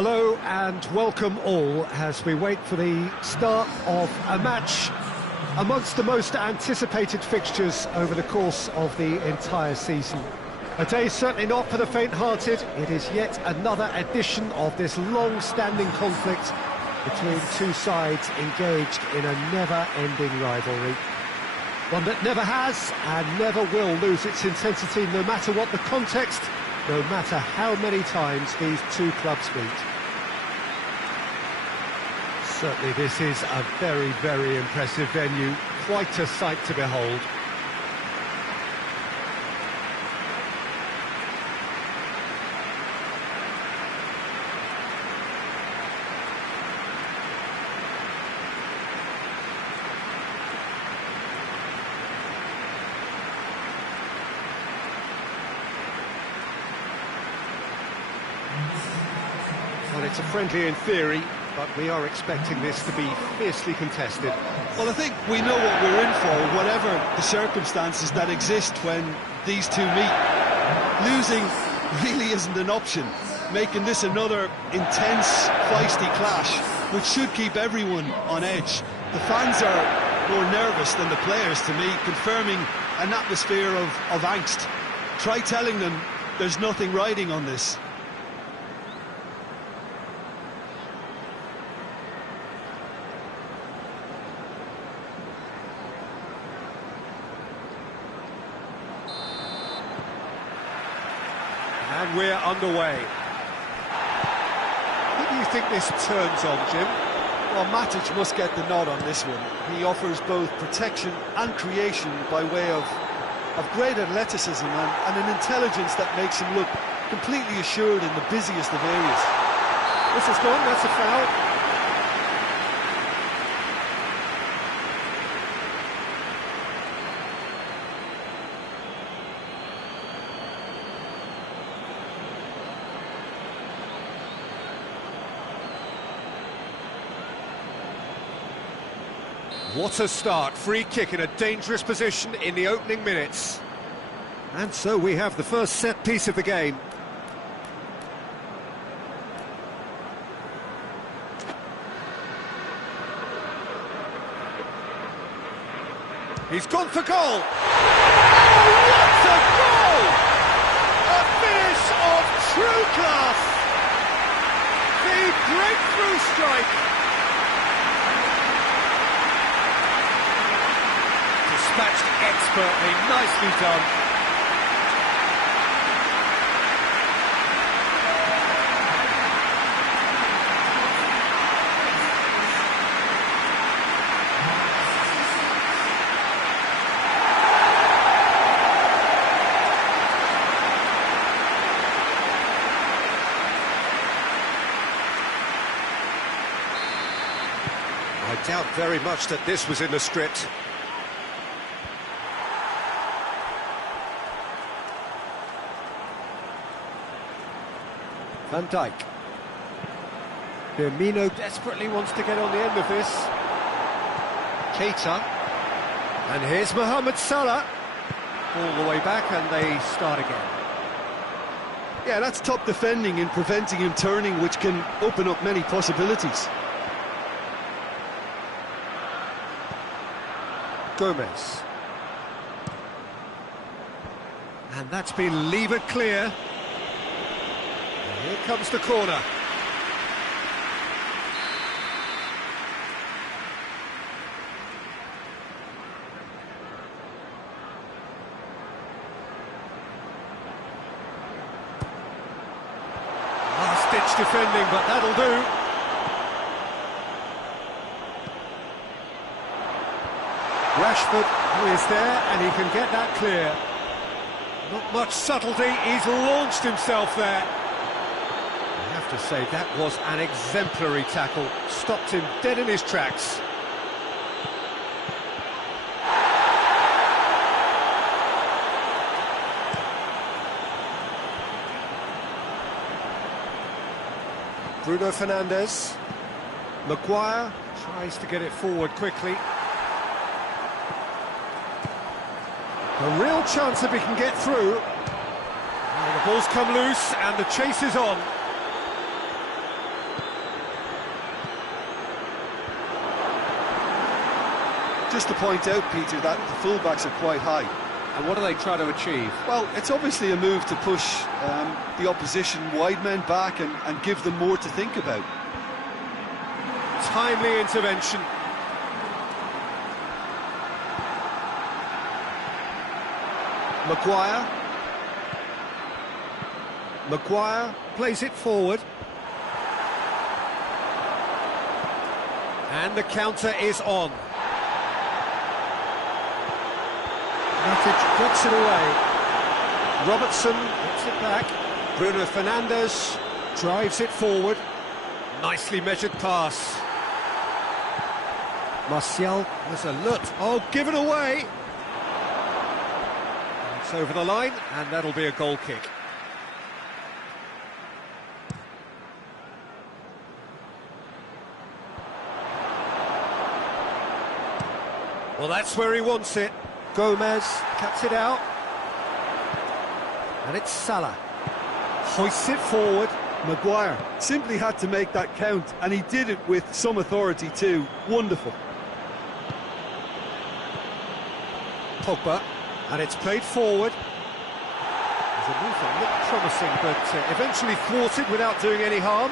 Hello and welcome all as we wait for the start of a match amongst the most anticipated fixtures over the course of the entire season. A day certainly not for the faint-hearted. It is yet another edition of this long-standing conflict between two sides engaged in a never-ending rivalry. One that never has and never will lose its intensity, no matter what the context, no matter how many times these two clubs meet. Certainly this is a very, very impressive venue, quite a sight to behold. Well, it's a friendly in theory, but we are expecting this to be fiercely contested. Well, I think we know what we're in for, whatever the circumstances that exist when these two meet. Losing really isn't an option, making this another intense, feisty clash, which should keep everyone on edge. The fans are more nervous than the players, to me, confirming an atmosphere of angst. Try telling them there's nothing riding on this. And we're underway. Who do you think this turns on, Jim? Well, Matic must get the nod on this one. He offers both protection and creation by way of great athleticism and an intelligence that makes him look completely assured in the busiest of areas. This is gone, that's a foul. What a start, free kick in a dangerous position in the opening minutes. And so we have the first set piece of the game. He's gone for goal! Oh, what a goal! A finish of true class! The breakthrough strike! Dispatched expertly, nicely done. I doubt very much that this was in the script. Van Dijk. Firmino desperately wants to get on the end of this. Keita. And here's Mohamed Salah. All the way back and they start again. Yeah, that's top defending in preventing him turning, which can open up many possibilities. Gomez. And that's been levered clear. Here comes the corner. Last-ditch defending, but that'll do. Rashford is there, and he can get that clear. Not much subtlety, he's launched himself there. I have to say, that was an exemplary tackle. Stopped him dead in his tracks. Bruno Fernandes. Maguire tries to get it forward quickly. A real chance if he can get through. Well, the ball's come loose and the chase is on. Just to point out, Peter, that the fullbacks are quite high. And what do they try to achieve? Well, it's obviously a move to push the opposition wide men back and give them more to think about. Timely intervention. Maguire plays it forward. And the counter is on. Matic gets it away. Robertson gets it back. Bruno Fernandes drives it forward. Nicely measured pass. Martial has a look. Oh, given away. It's over the line, and that'll be a goal kick. Well, that's where he wants it. Gomez cuts it out. And it's Salah. Hoists it forward. Maguire simply had to make that count, and he did it with some authority too. Wonderful. Pogba, and it's played forward. There's a move that looked promising, but eventually thwarted without doing any harm.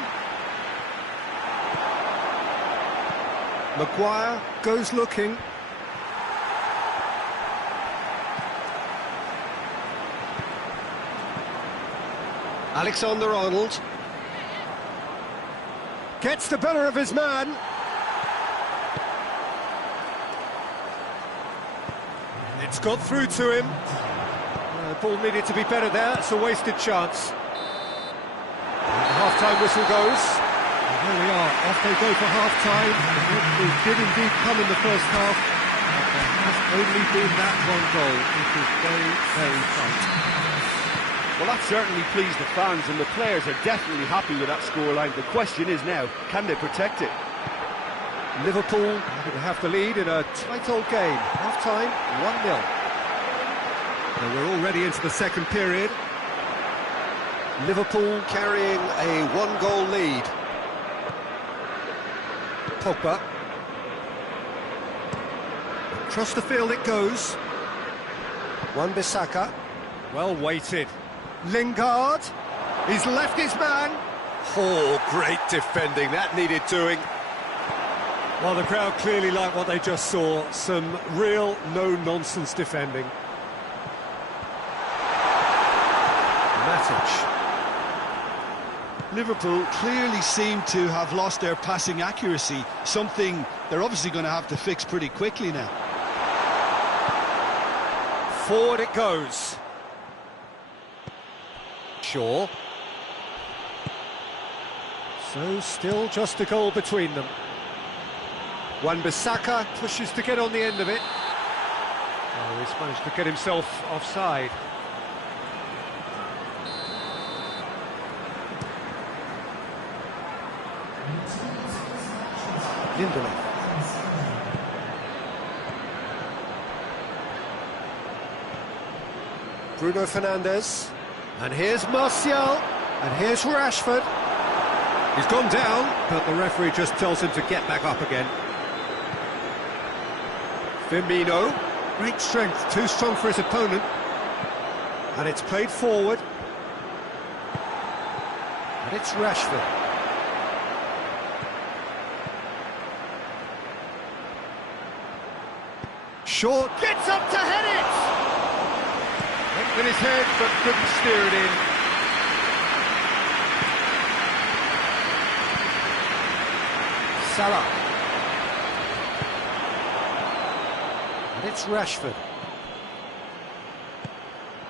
Maguire goes looking. Alexander-Arnold gets the better of his man. It's got through to him. The ball needed to be better there. It's a wasted chance. The half-time whistle goes. And here we are. Off they go for half-time. The victory did indeed come in the first half, but there has only been that one goal. It is very, very tight. Well, that certainly pleased the fans, and the players are definitely happy with that scoreline. The question is now, can they protect it? Liverpool going to have the lead in a tight old game. Half-time, 1-0. And we're already into the second period. Liverpool carrying a one-goal lead. Pogba. Across the field it goes. Wan-Bissaka. Well weighted. Lingard. He's left his man. Oh, great defending. That needed doing. Well, the crowd clearly liked what they just saw. Some real no-nonsense defending. Matic. Liverpool clearly seem to have lost their passing accuracy, something they're obviously going to have to fix pretty quickly now. Forward it goes. Shaw. So still just a goal between them. Wan-Bissaka pushes to get on the end of it. Oh, he's managed to get himself offside. Lindelof. Bruno Fernandes. And here's Martial. And here's Rashford. He's gone down, but the referee just tells him to get back up again. Firmino. Great strength, too strong for his opponent. And it's played forward. And it's Rashford. Short, gets up to head it! Went with his head, but couldn't steer it in. Salah. And it's Rashford.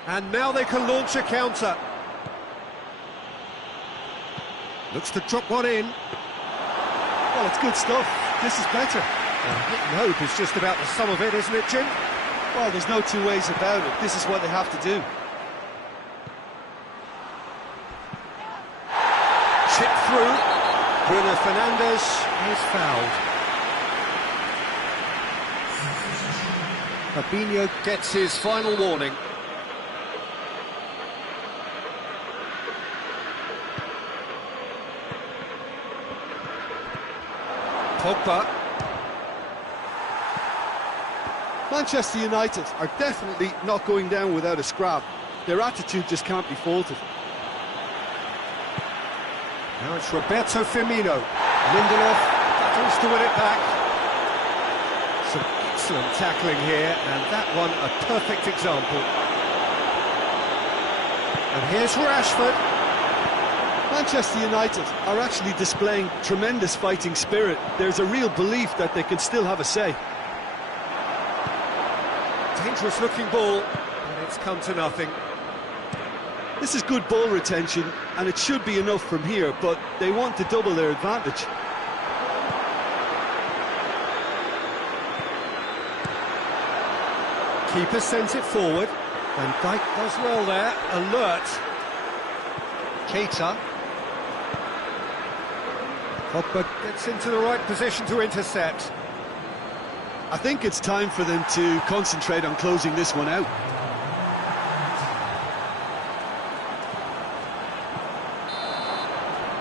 And now they can launch a counter. Looks to drop one in. Well, it's good stuff. This is better. Hit and hope is just about the sum of it, isn't it, Jim? Well, there's no two ways about it. This is what they have to do. Chip through. Bruno Fernandes is fouled. Fabinho gets his final warning. Pogba. Manchester United are definitely not going down without a scrap. Their attitude just can't be faulted. Now it's Roberto Firmino. Lindelof battles to win it back. Some excellent tackling here, and that one a perfect example. And here's Rashford. Manchester United are actually displaying tremendous fighting spirit. There's a real belief that they can still have a say. Dangerous looking ball, but it's come to nothing. This is good ball retention, and it should be enough from here, but they want to double their advantage. Keeper sends it forward. Van Dijk does well there, alert. Keita. Pogba gets into the right position to intercept. I think it's time for them to concentrate on closing this one out.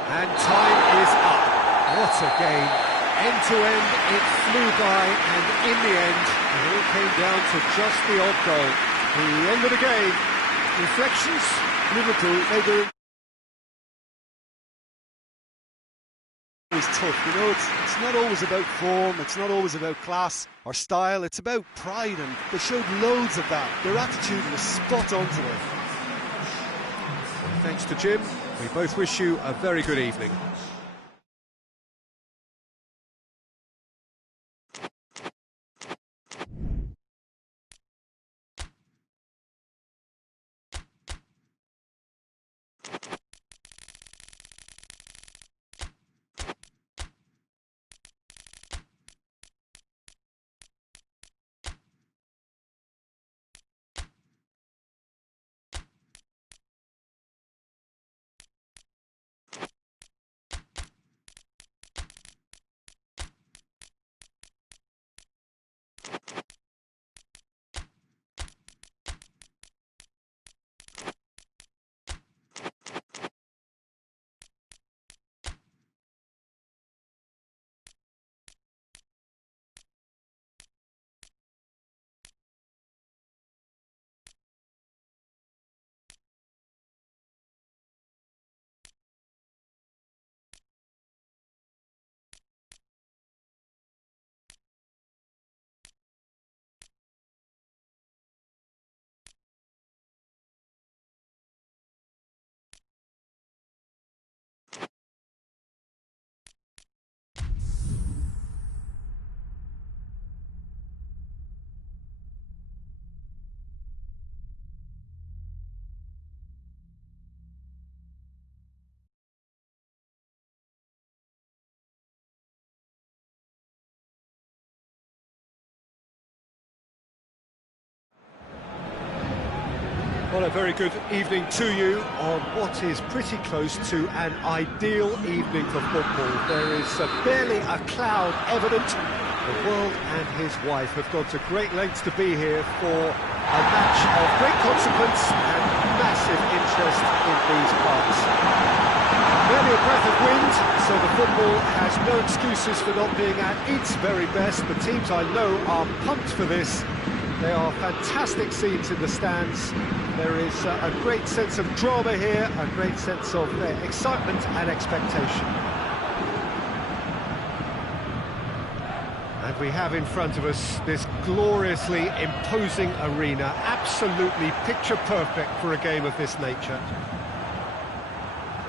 And time is up. What a game. End to end, it flew by, and in the end, it all came down to just the odd goal. The end of the game. Reflections? Liverpool made their... It's tough, you know, it's not always about form, it's not always about class or style, it's about pride, and they showed loads of that. Their attitude was spot on today. Thanks to Jim, we both wish you a very good evening. Well, a very good evening to you on what is pretty close to an ideal evening for football. There is barely a cloud evident. The world and his wife have gone to great lengths to be here for a match of great consequence and massive interest in these parts. Barely a breath of wind, so the football has no excuses for not being at its very best. The teams I know are pumped for this. They are fantastic scenes in the stands. There is a great sense of drama here, a great sense of excitement and expectation. And we have in front of us this gloriously imposing arena, absolutely picture perfect for a game of this nature.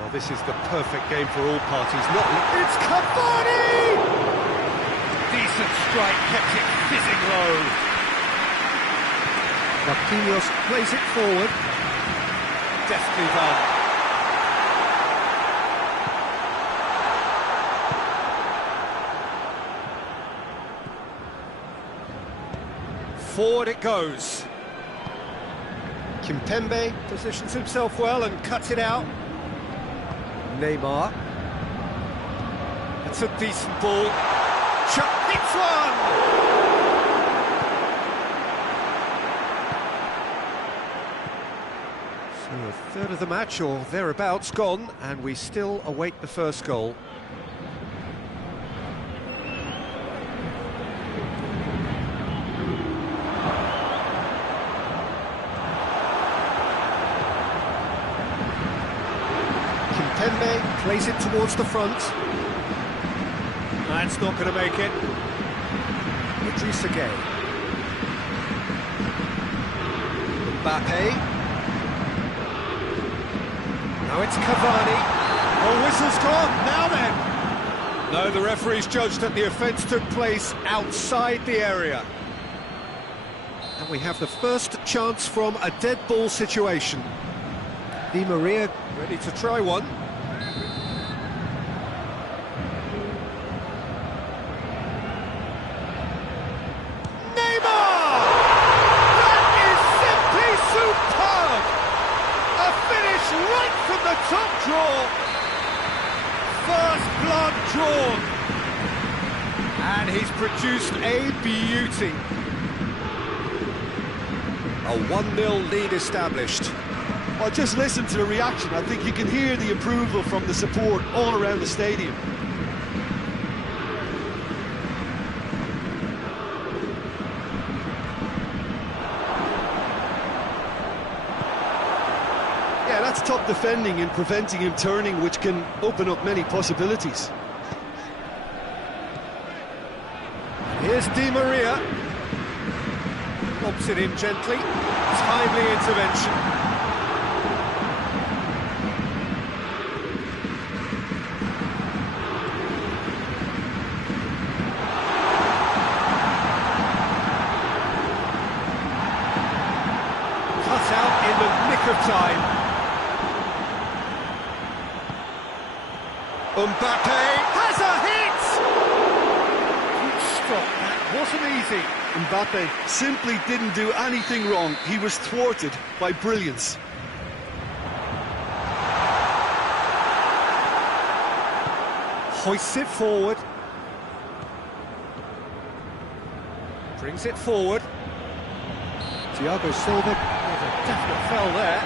Well, this is the perfect game for all parties. It's Cavani! Decent strike, kept it fizzing low. Marquinhos plays it forward. Deftly done. Forward it goes. Kimpembe positions himself well and cuts it out. Neymar. It's a decent ball. Hits one! So a third of the match, or thereabouts, gone, and we still await the first goal. Plays it towards the front. That's not going to make it. Idrissa Gueye. Mbappe. Now it's Cavani. Oh, whistle's gone. Now then. No, the referee's judged that the offence took place outside the area. And we have the first chance from a dead ball situation. Di Maria ready to try one. Neymar! That is simply superb! A finish right from the top draw. First blood drawn. And he's produced a beauty. A 1-0 lead established. Well, just listen to the reaction. I think you can hear the approval from the support all around the stadium. Yeah, that's top defending and preventing him turning, which can open up many possibilities. Here's Di Maria. Lobs it in gently. Timely intervention. Cut out in the nick of time. Mbappe has a hit! Good stop, that wasn't easy. Mbappe simply didn't do anything wrong. He was thwarted by brilliance. Hoists it forward. Brings it forward. Thiago Silva, there's a definite foul there.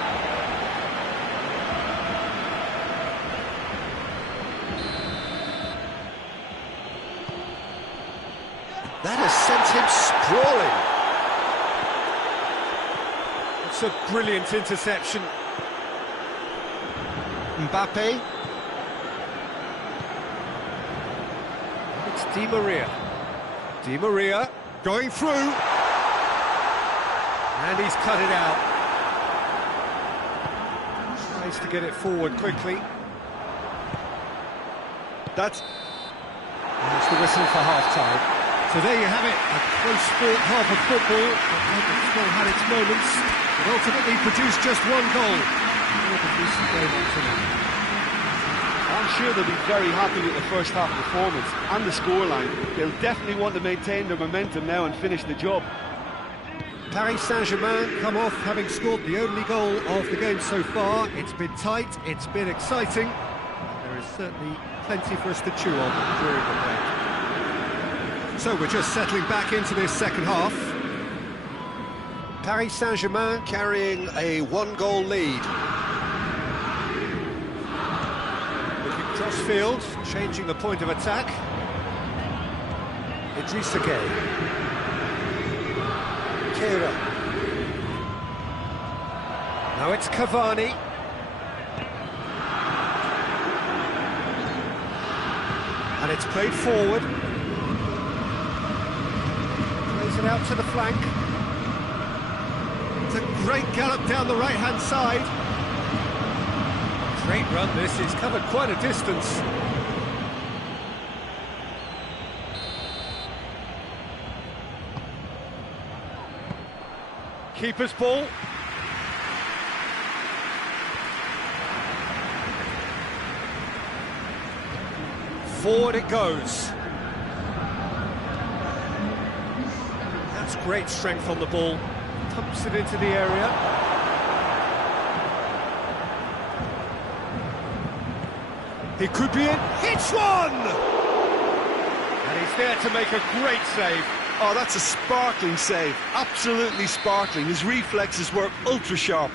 That has sent him sprawling. It's a brilliant interception. Mbappe. It's Di Maria. Di Maria going through. And he's cut it out. Tries to get it forward quickly. That's the whistle for half-time. So there you have it, a close fought half of football, but it still had its moments. It ultimately produced just one goal. I'm sure they'll be very happy with the first half performance and the scoreline. They'll definitely want to maintain their momentum now and finish the job. Paris Saint-Germain come off having scored the only goal of the game so far. It's been tight, it's been exciting. There is certainly plenty for us to chew on during the break. So we're just settling back into this second half. Paris Saint-Germain carrying a 1-goal lead. Looking cross-field, changing the point of attack. Idrissa Gueye. Kera. Now it's Cavani. And it's played forward. It out to the flank. It's a great gallop down the right-hand side. Great run this, he's covered quite a distance. Keeper's ball. Forward it goes. Great strength on the ball, pumps it into the area. He could be in, hits one! And he's there to make a great save. Oh, that's a sparkling save, absolutely sparkling. His reflexes were ultra-sharp.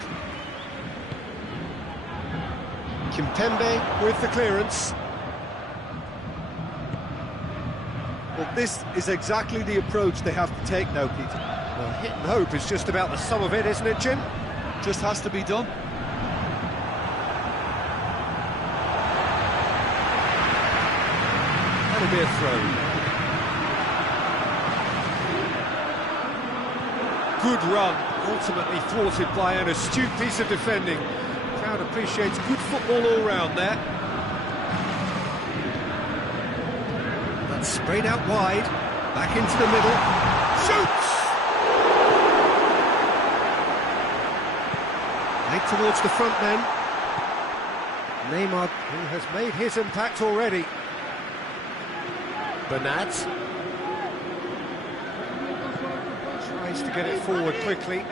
Kimpembe with the clearance. Well, this is exactly the approach they have to take now, Peter. Well, hit and hope is just about the sum of it, isn't it, Jim? Just has to be done. That'll be a throw. Good run, ultimately thwarted by an astute piece of defending. Crowd appreciates good football all round there. That's sprayed out wide, back into the middle, shoots! Played towards the front then. Neymar, who has made his impact already. Bernat tries to get it forward quickly.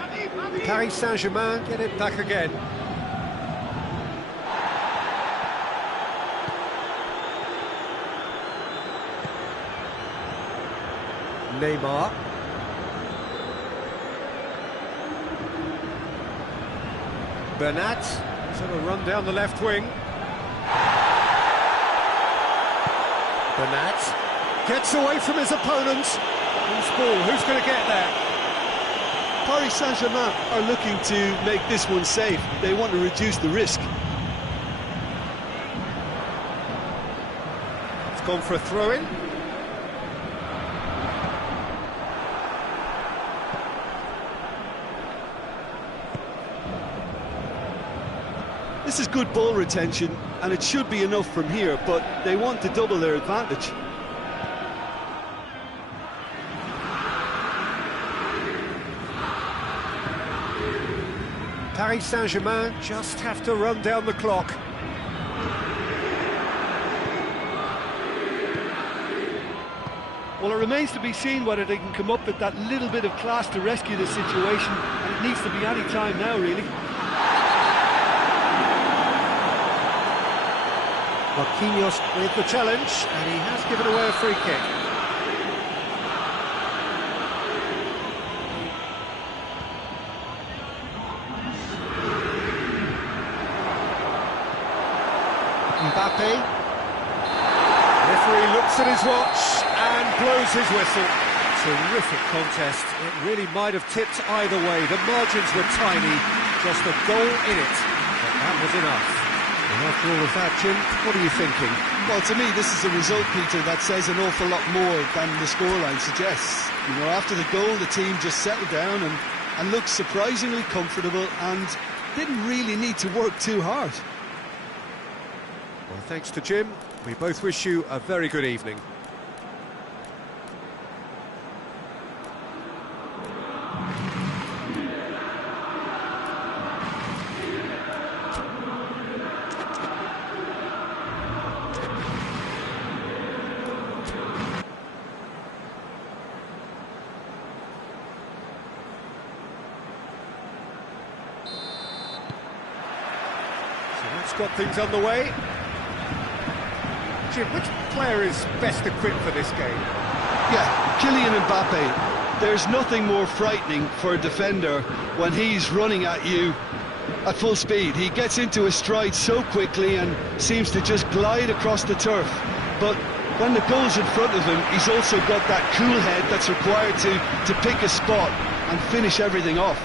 Paris Saint-Germain get it back again. Neymar. Bernat, sort of run down the left wing. Bernat gets away from his opponent. Who's ball? Who's going to get there? Paris Saint-Germain are looking to make this one safe. They want to reduce the risk. It's gone for a throw-in. This is good ball retention, and it should be enough from here, but they want to double their advantage. Paris Saint-Germain just have to run down the clock. Well, it remains to be seen whether they can come up with that little bit of class to rescue the situation, and it needs to be any time now, really. Marquinhos with the challenge, and he has given away a free kick. Mbappe. Referee looks at his watch and blows his whistle. Terrific contest. It really might have tipped either way. The margins were tiny, just a goal in it, but that was enough. And after all of that, Jim, what are you thinking? Well, to me, this is a result, Peter, that says an awful lot more than the scoreline suggests. You know, after the goal, the team just settled down and looked surprisingly comfortable and didn't really need to work too hard. Well, thanks to Jim, we both wish you a very good evening. That's got things underway. Jim, which player is best equipped for this game? Yeah, Kylian Mbappe. There's nothing more frightening for a defender when he's running at you at full speed. He gets into a stride so quickly and seems to just glide across the turf. But when the goal's in front of him, he's also got that cool head that's required to pick a spot and finish everything off.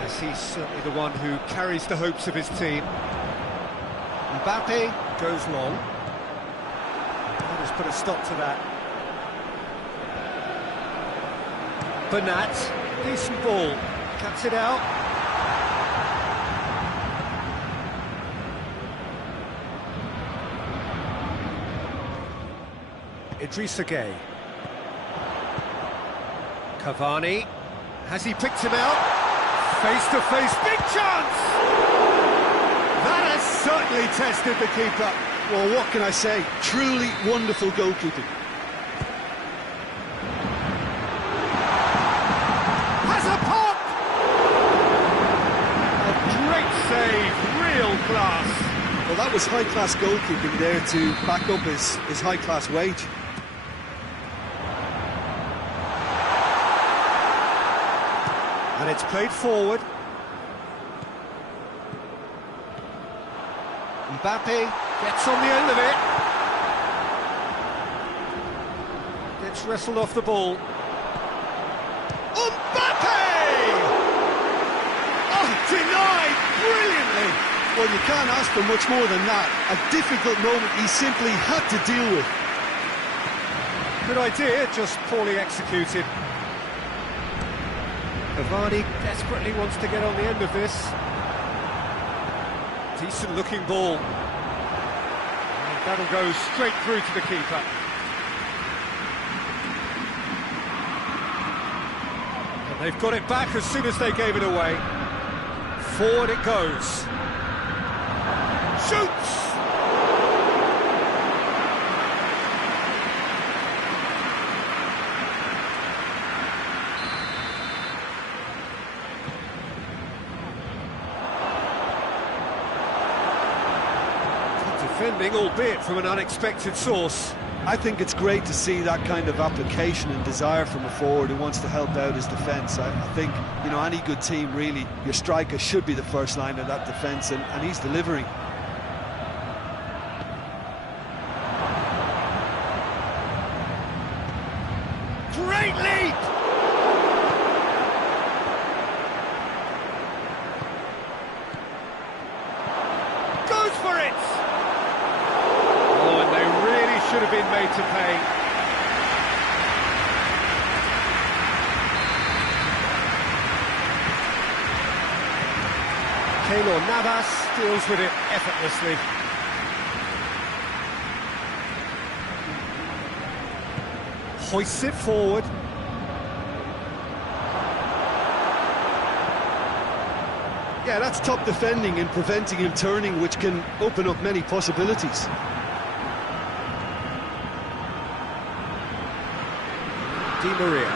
Yes, he's certainly the one who carries the hopes of his team. Mbappe goes long. That has put a stop to that. Bernat, decent ball, cuts it out. Idrissa Gueye. Cavani, has he picked him out? Face to face, big chance! That has certainly tested the keeper. Well, what can I say? Truly wonderful goalkeeping. Has a pop! A great save, real class. Well, that was high-class goalkeeping there to back up his high-class wage. And it's played forward. Mbappe gets on the end of it. Gets wrestled off the ball. Mbappe! Oh, denied brilliantly. Well, you can't ask for much more than that. A difficult moment he simply had to deal with. Good idea, just poorly executed. Cavani desperately wants to get on the end of this. Decent looking ball. And that'll go straight through to the keeper. And they've got it back as soon as they gave it away. Forward it goes. Shoots! Defending, albeit from an unexpected source. I think it's great to see that kind of application and desire from a forward who wants to help out his defence. I think, you know, any good team, really, your striker should be the first line of that defence, and he's delivering. Great leap! Goes for it! Oh, and they really should have been made to pay. Keylor Navas deals with it effortlessly. Hoists it forward. Yeah, that's top defending and preventing him turning, which can open up many possibilities. Di Maria.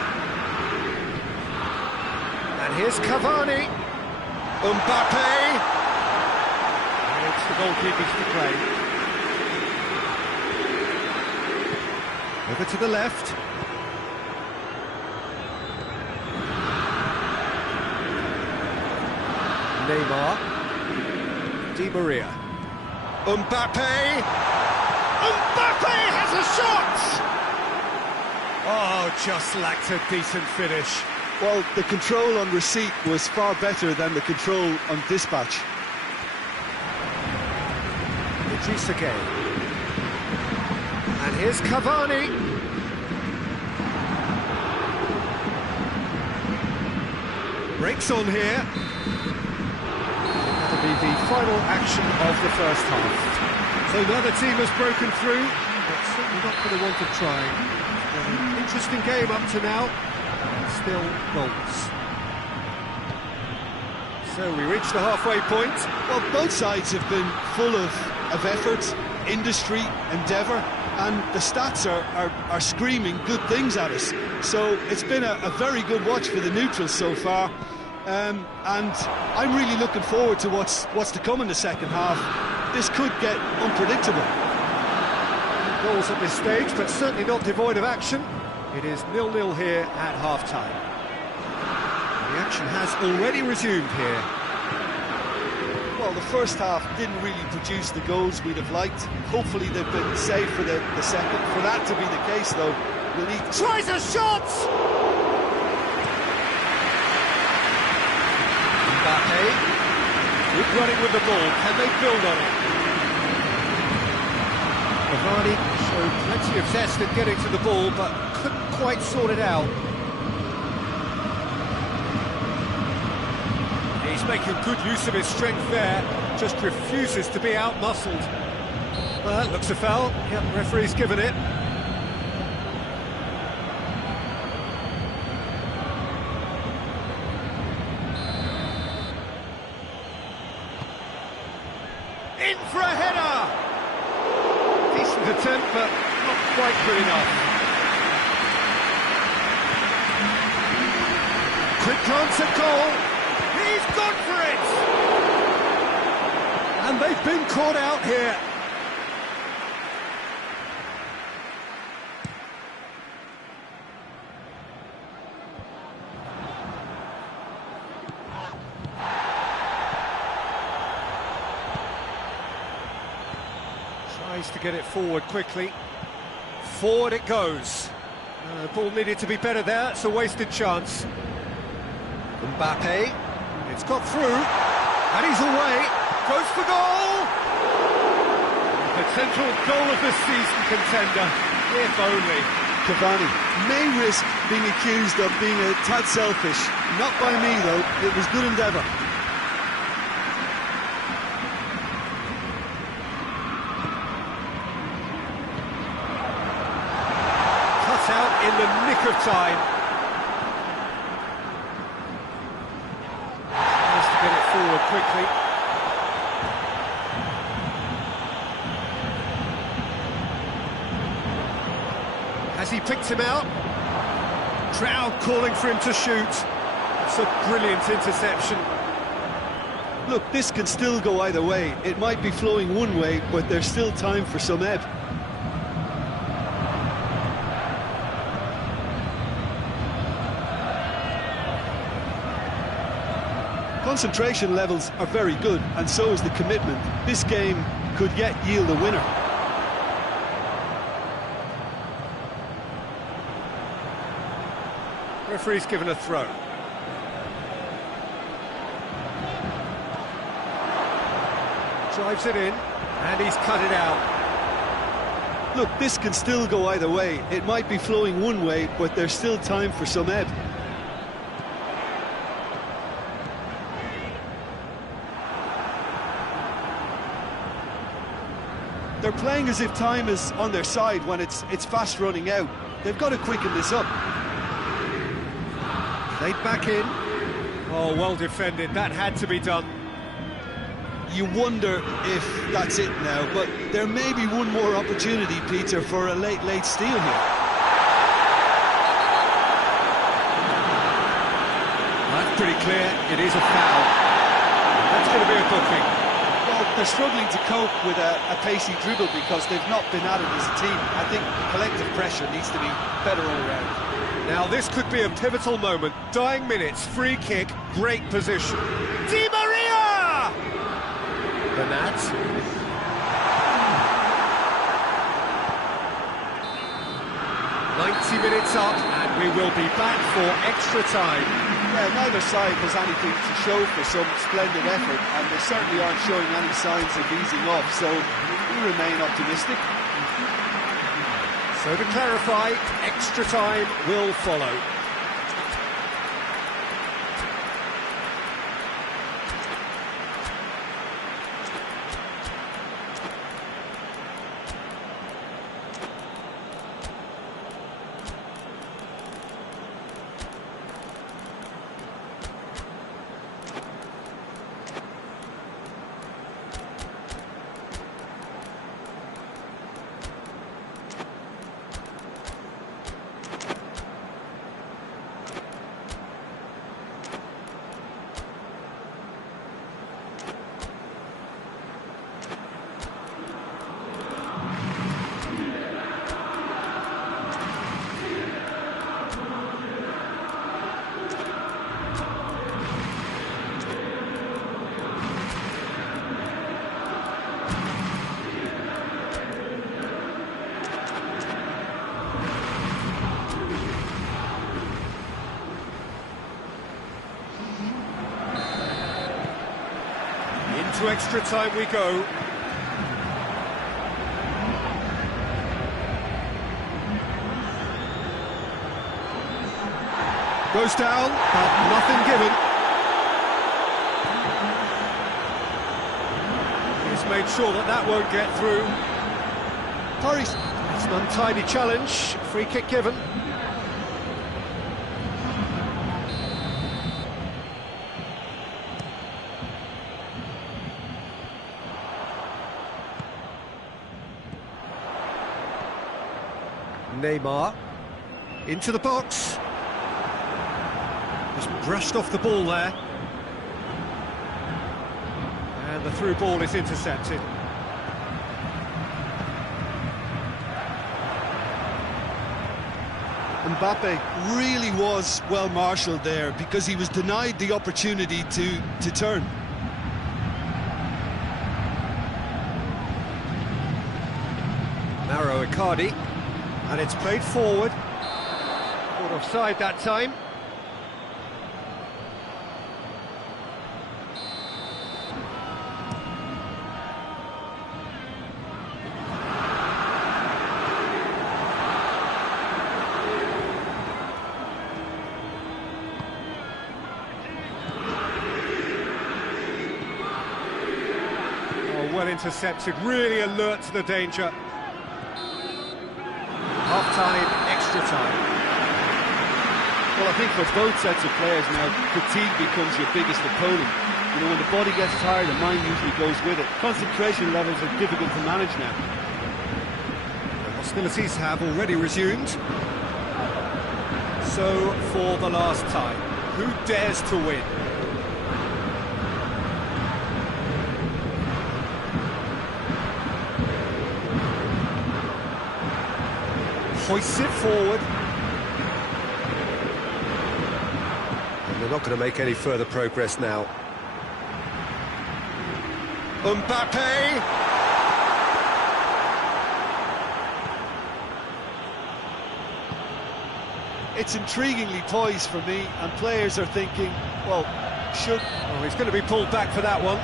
And here's Cavani. Mbappe. And it's the goalkeepers to play. Over to the left. Neymar. Di Maria. Mbappe. Mbappe has a shot! Oh, just lacked a decent finish. Well, the control on receipt was far better than the control on dispatch. Reduce again. And here's Cavani. Breaks on here. That'll be the final action of the first half. So neither team has broken through, but certainly not for the want of trying. An interesting game up to now, and still goals. So we reach the halfway point. Well, both sides have been full of effort, industry, endeavour, and the stats are screaming good things at us. So it's been a very good watch for the neutrals so far, and I'm really looking forward to what's to come in the second half. This could get unpredictable. Goals at this stage, but certainly not devoid of action. It is 0-0 here at half-time. The action has already resumed here. Well, the first half didn't really produce the goals we'd have liked. Hopefully they've been saved for the second. For that to be the case, though, we'll need... Tries a shot! Mbappe. Good running with the ball. Can they build on it? Cavani showed plenty of zest in getting to the ball, but couldn't quite sort it out. He's making good use of his strength there, just refuses to be out-muscled. Well, that looks a foul. Yep, referee's given it. In for a header! Decent attempt, but not quite good enough. Quick glance at goal. He's gone for it! And they've been caught out here. Tries to get it forward quickly. Forward it goes. The ball needed to be better there. It's a wasted chance. Mbappe. It's got through. And he's away. Goes for goal! Potential goal of the season contender. If only. Cavani may risk being accused of being a tad selfish. Not by me, though. It was good endeavour. Cut out in the nick of time. Has to get it forward quickly. Has he picked him out? Crowd calling for him to shoot. It's a brilliant interception. Look, this can still go either way. It might be flowing one way, but there's still time for some ebb. Concentration levels are very good, and so is the commitment. This game could yet yield a winner. Referee's given a throw. Drives it in, and he's cut it out. Look, this can still go either way. It might be flowing one way, but there's still time for some ebb. They're playing as if time is on their side when it's fast running out. They've got to quicken this up. Played back in. Oh, well defended. That had to be done. You wonder if that's it now, but there may be one more opportunity, Peter, for a late steal here. That's pretty clear. It is a foul. That's going to be a booking. Well, they're struggling to cope with a pacey dribble because they've not been at it as a team. I think collective pressure needs to be better all around. Now this could be a pivotal moment. Dying minutes, free kick, great position. Di Maria! Bernat. Minutes up, and we will be back for extra time. Yeah, neither side has anything to show for some splendid effort, and they certainly aren't showing any signs of easing off, so we remain optimistic. So to clarify, extra time will follow. Into extra time we go. Goes down, but nothing given. He's made sure that that won't get through. Torres. It's an untidy challenge. Free kick given. Neymar into the box. Just brushed off the ball there. And the through ball is intercepted. Mbappe really was well marshalled there because he was denied the opportunity to turn. Mauro Icardi. And it's played forward. Caught offside that time. intercepted, really alert to the danger. Half-time, extra time. Well, I think for both sets of players now, fatigue becomes your biggest opponent. You know, when the body gets tired, the mind usually goes with it. Concentration levels are difficult to manage now. Hostilities have already resumed. So, for the last time, who dares to win? Hoists it forward. And they're not going to make any further progress now. Mbappe! It's intriguingly poised for me, and players are thinking, well, should... Oh, he's going to be pulled back for that one.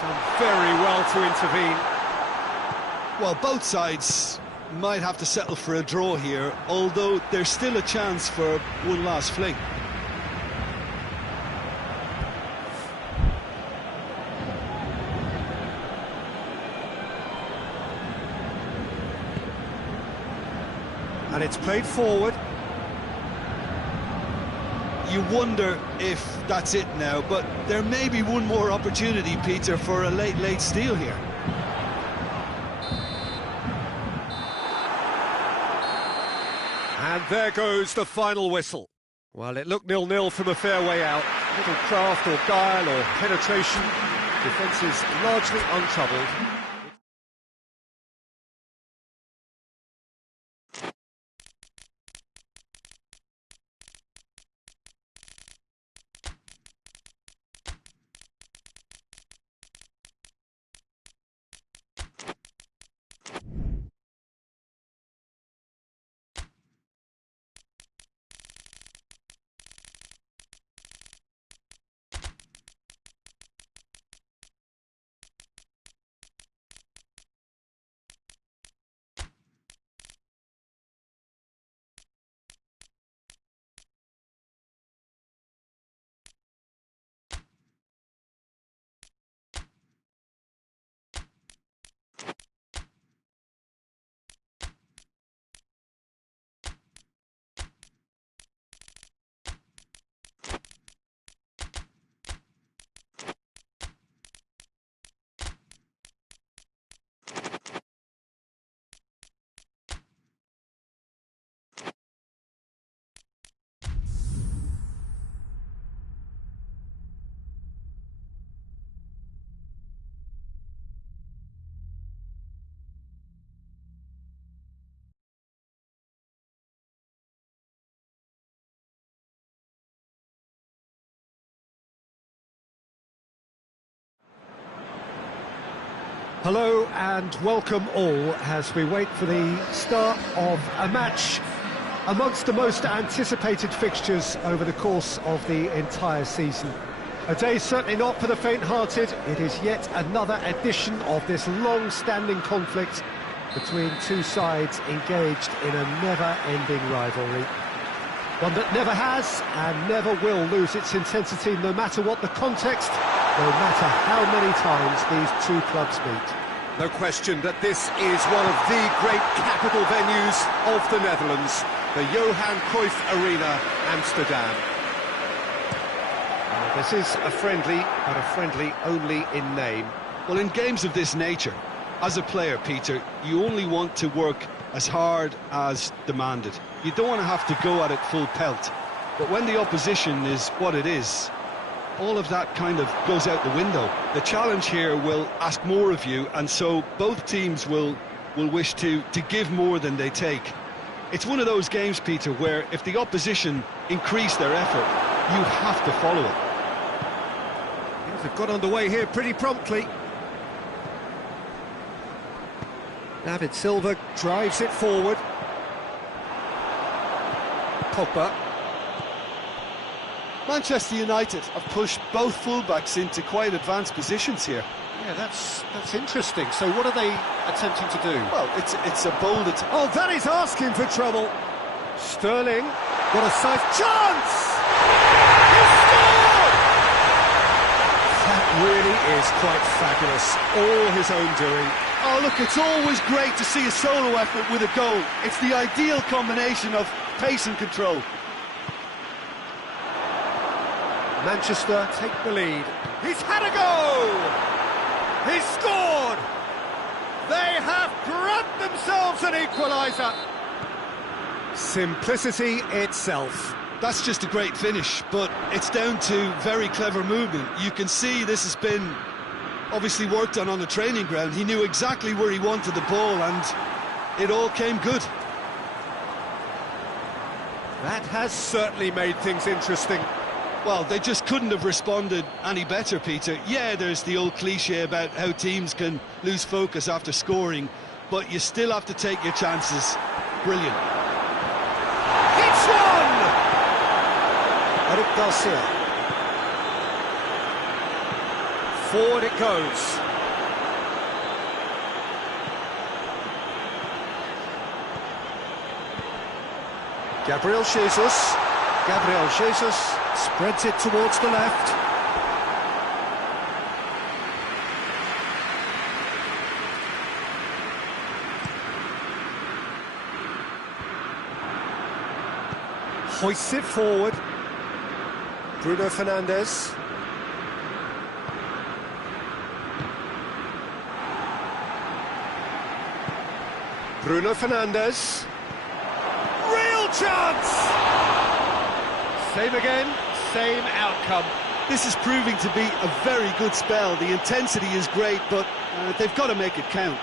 Done very well to intervene. Well, both sides might have to settle for a draw here, although there's still a chance for one last fling. And it's played forward. You wonder if that's it now, but there may be one more opportunity, Peter, for a late steal here. And there goes the final whistle. Well, it looked 0-0 from a fair way out. Little craft or guile or penetration. Defence is largely untroubled. Hello and welcome all as we wait for the start of a match amongst the most anticipated fixtures over the course of the entire season. A day certainly not for the faint-hearted. It is yet another edition of this long-standing conflict between two sides engaged in a never-ending rivalry. One that never has and never will lose its intensity, no matter what the context, no matter how many times these two clubs meet. No question that this is one of the great capital venues of the Netherlands, the Johan Cruyff Arena, Amsterdam. This is a friendly, but a friendly only in name. Well, in games of this nature, as a player, Peter, you only want to work as hard as demanded. You don't want to have to go at it full pelt. But when the opposition is what it is, all of that kind of goes out the window. The challenge here will ask more of you, and so both teams will wish to give more than they take. It's one of those games, Peter, where if the opposition increase their effort, you have to follow it. Things have got underway here pretty promptly. David Silva drives it forward. Pogba. Manchester United have pushed both fullbacks into quite advanced positions here. Yeah, that's interesting. So what are they attempting to do? Well, it's a bold attempt. Oh, that is asking for trouble. Sterling, what a size chance! He scored! That really is quite fabulous. All his own doing. Oh, look, it's always great to see a solo effort with a goal. It's the ideal combination of pace and control. Manchester take the lead. He's had a go! He's scored! They have grabbed themselves an equaliser. Simplicity itself. That's just a great finish, but it's down to very clever movement. You can see this has been obviously worked on the training ground. He knew exactly where he wanted the ball, and it all came good. That has certainly made things interesting. Well, they just couldn't have responded any better, Peter. Yeah, there's the old cliche about how teams can lose focus after scoring, but you still have to take your chances. Brilliant. It's one! Eric Garcia. Forward it goes. Gabriel Jesus. Gabriel Jesus spreads it towards the left. Hoists it forward. Bruno Fernandes. Bruno Fernandes. Real chance! Same again, same outcome. This is proving to be a very good spell. The intensity is great, but they've got to make it count.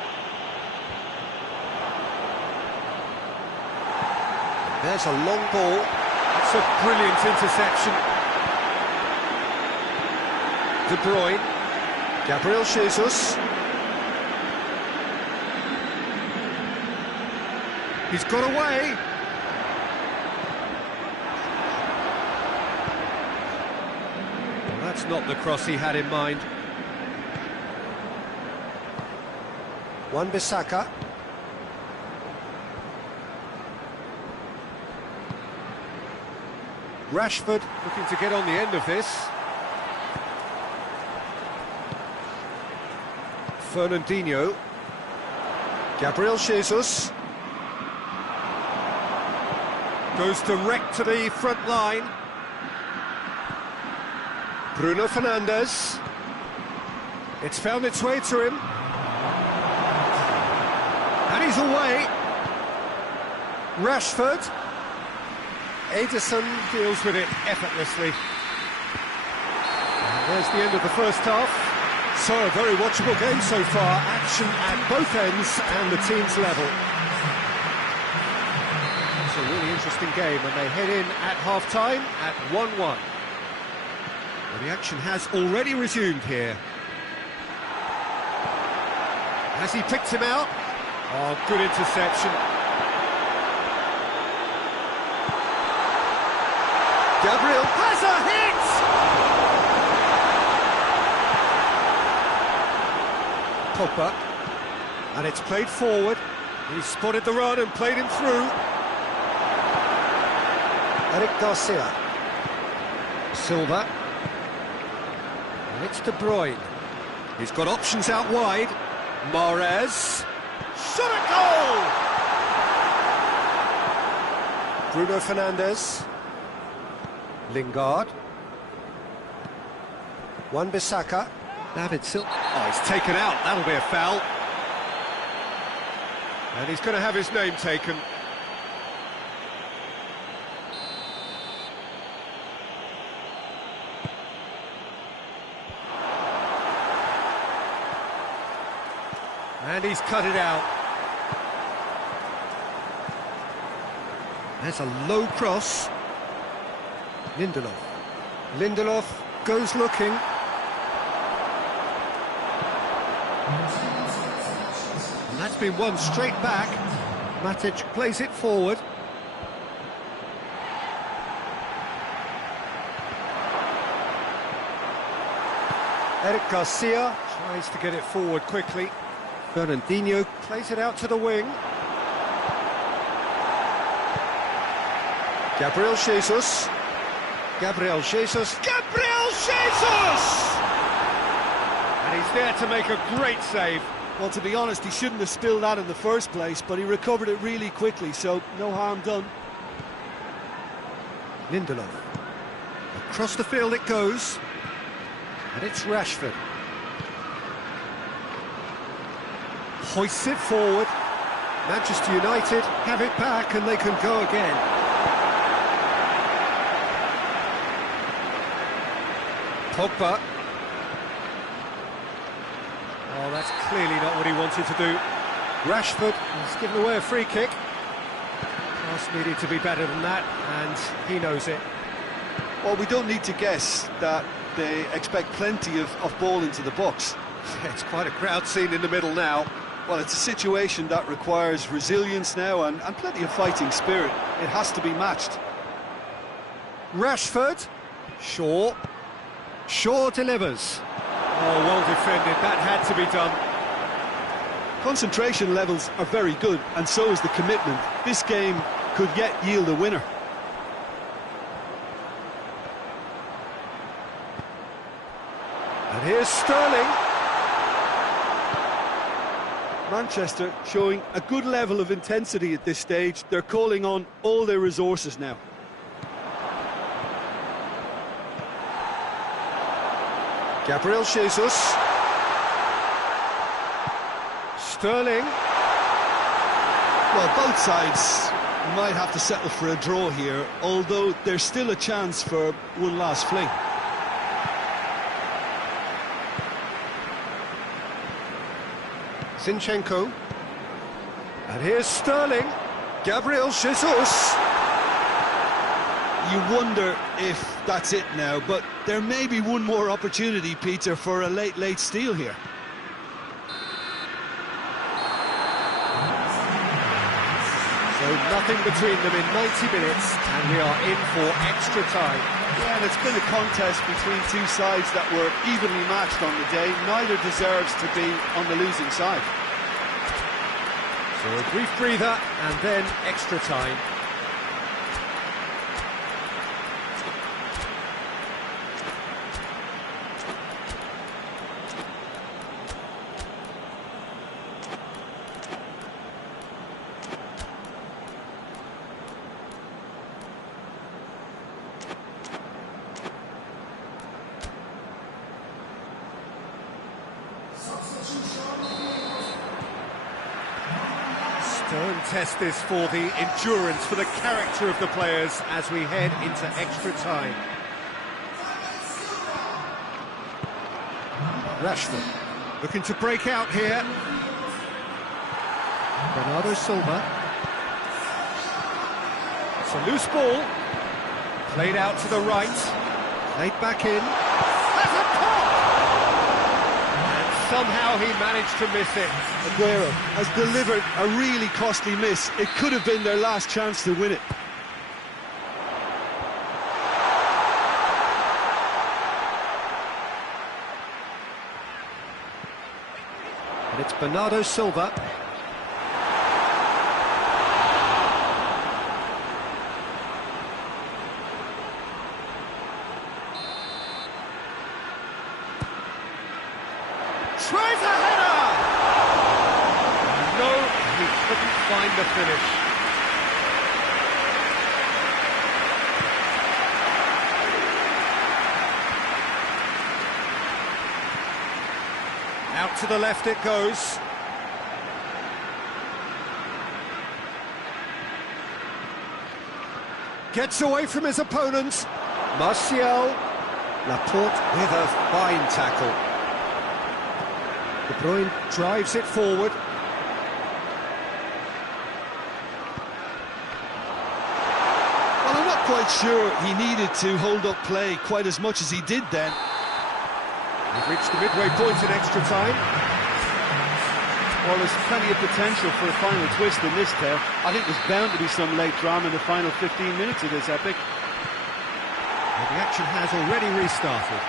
There's a long ball. It's a brilliant interception. De Bruyne. Gabriel Jesus. He's got away. Well, that's not the cross he had in mind. Wan-Bissaka. Rashford looking to get on the end of this. Fernandinho. Gabriel Jesus. Goes direct to the front line. Bruno Fernandes. It's found its way to him. And he's away. Rashford. Ederson deals with it effortlessly. And there's the end of the first half. So a very watchable game so far. Action at both ends and the team's level. It's a really interesting game, and they head in at half-time at 1-1. Well, the action has already resumed here. Has he picked him out? Oh, good interception. Gabriel has a hit! Pogba, and it's played forward. He spotted the run and played him through. Eric Garcia. Silva. And it's De Bruyne. He's got options out wide. Mahrez. Shot at goal! Bruno Fernandes. Lingard. Wan-Bissaka. David Silva. Oh, he's taken out. That'll be a foul. And he's going to have his name taken. And he's cut it out. There's a low cross. Lindelof. Lindelof goes looking. And that's been won straight back. Matic plays it forward. Eric Garcia tries to get it forward quickly. Fernandinho plays it out to the wing. Gabriel Jesus. Gabriel Jesus. Gabriel Jesus! And he's there to make a great save. Well, to be honest, he shouldn't have spilled that in the first place, but he recovered it really quickly, so no harm done. Lindelof. Across the field it goes. And it's Rashford. Hoists it forward. Manchester United have it back and they can go again. Pogba. Oh, that's clearly not what he wanted to do. Rashford has given away a free kick. Pass needed to be better than that, and he knows it. Well, we don't need to guess that they expect plenty of ball into the box. Yeah, it's quite a crowd scene in the middle now. Well, it's a situation that requires resilience now and plenty of fighting spirit. It has to be matched. Rashford. Shaw. Shaw delivers. Oh, well defended. That had to be done. Concentration levels are very good, and so is the commitment. This game could yet yield a winner. And here's Sterling. Manchester showing a good level of intensity at this stage. They're calling on all their resources now. Gabriel Jesus. Sterling. Well, both sides might have to settle for a draw here, although there's still a chance for one last fling. Zinchenko. And here's Sterling. Gabriel Jesus. You wonder if that's it now, but there may be one more opportunity, Peter, for a late steal here. So nothing between them in 90 minutes, and we are in for extra time. Yeah, and it's been a contest between two sides that were evenly matched on the day. Neither deserves to be on the losing side. So a brief breather, and then extra time. Stern test this for the endurance, for the character of the players as we head into extra time. Rashford looking to break out here. Bernardo Silva. It's a loose ball. Played out to the right. Played back in. Has a pop! And somehow he managed to miss it. Aguero has delivered a really costly miss. It could have been their last chance to win it. And it's Bernardo Silva. Tries a header! No, he couldn't find the finish. Out to the left it goes. Gets away from his opponent. Martial. Laporte with a fine tackle. De Bruyne drives it forward. Well, I'm not quite sure he needed to hold up play quite as much as he did then. We've reached the midway point in extra time. Well, there's plenty of potential for a final twist in this tale. I think there's bound to be some late drama in the final 15 minutes of this epic. Well, the action has already restarted.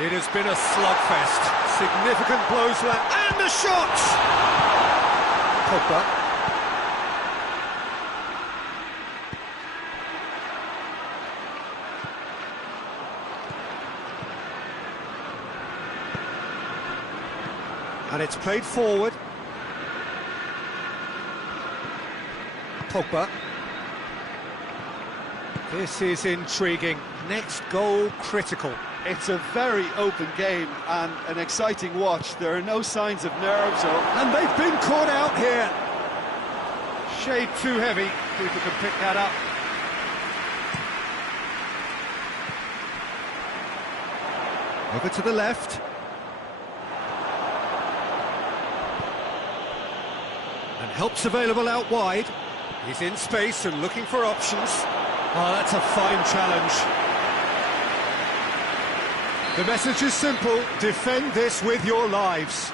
It has been a slugfest. Significant blows land. And the shot! Pogba. And it's played forward. Pogba. This is intriguing. Next goal critical. It's a very open game and an exciting watch. There are no signs of nerves or... And they've been caught out here. Shade too heavy. People can pick that up. Over to the left. And help's available out wide. He's in space and looking for options. Oh, that's a fine challenge. The message is simple: defend this with your lives.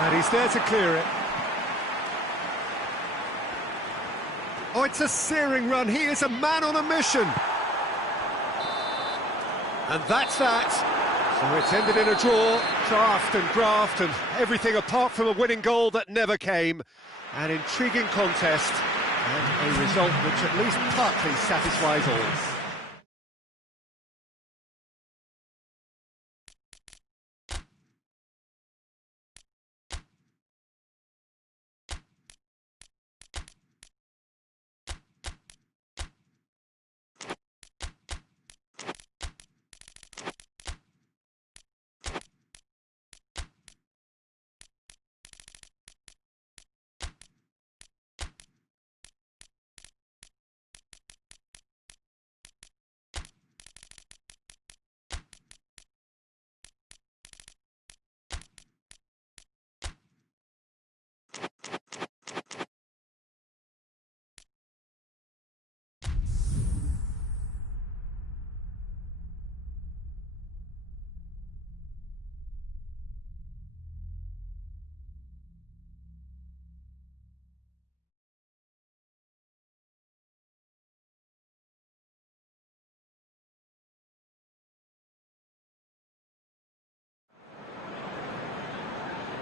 And he's there to clear it. Oh, it's a searing run. He is a man on a mission. And that's that. So it's ended in a draw, draft and graft and everything apart from a winning goal that never came. An intriguing contest and a result which at least partly satisfies all.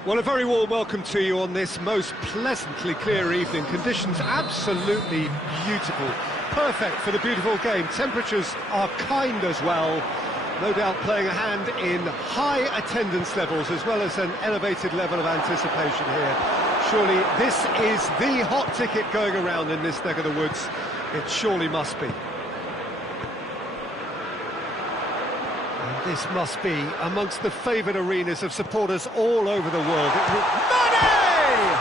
Well, a very warm welcome to you on this most pleasantly clear evening. Conditions absolutely beautiful. Perfect for the beautiful game. Temperatures are kind as well. No doubt playing a hand in high attendance levels as well as an elevated level of anticipation here. Surely this is the hot ticket going around in this neck of the woods. It surely must be. This must be amongst the favoured arenas of supporters all over the world. Mane!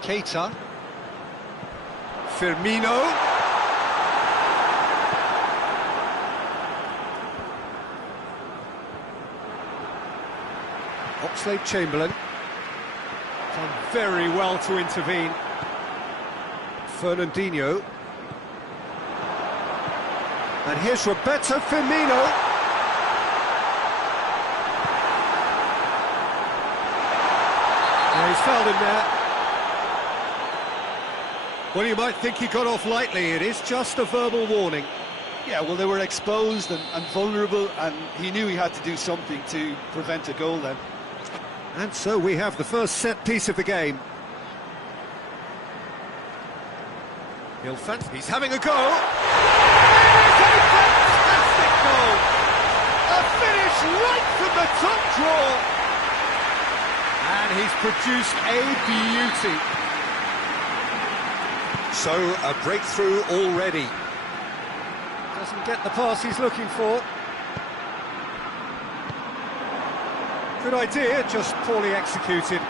Keita. Firmino. Oxlade-Chamberlain done very well to intervene. Fernandinho. And here's Roberto Firmino. He's fouled him there. Well, you might think he got off lightly. It is just a verbal warning. Yeah, well, they were exposed and vulnerable, and he knew he had to do something to prevent a goal then. And so we have the first set piece of the game. He's having a go. It is a fantastic goal! A finish right from the top draw. And he's produced a beauty. So, a breakthrough already. Doesn't get the pass he's looking for. Good idea, just poorly executed.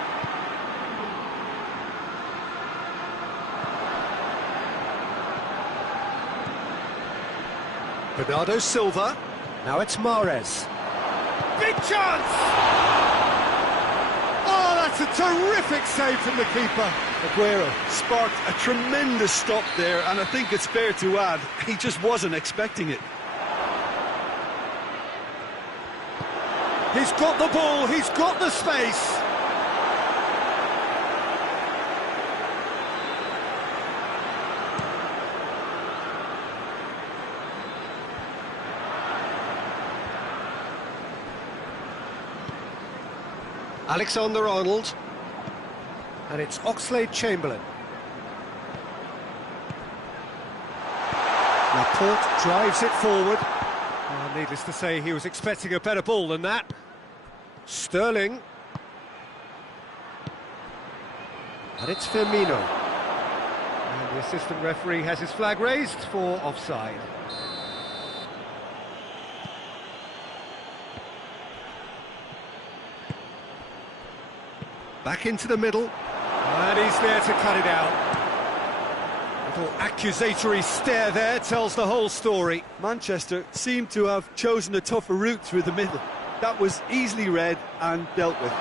Bernardo Silva. Now it's Mahrez. Big chance! Oh, that's a terrific save from the keeper. Aguero sparked a tremendous stop there, and I think it's fair to add, he just wasn't expecting it. He's got the ball, he's got the space. Alexander-Arnold. And it's Oxlade-Chamberlain. Laporte drives it forward. Oh, needless to say, he was expecting a better ball than that. Sterling. And it's Firmino. And the assistant referee has his flag raised for offside. Back into the middle. And he's there to cut it out. Little accusatory stare there tells the whole story. Manchester seem to have chosen a tougher route through the middle. That was easily read and dealt with.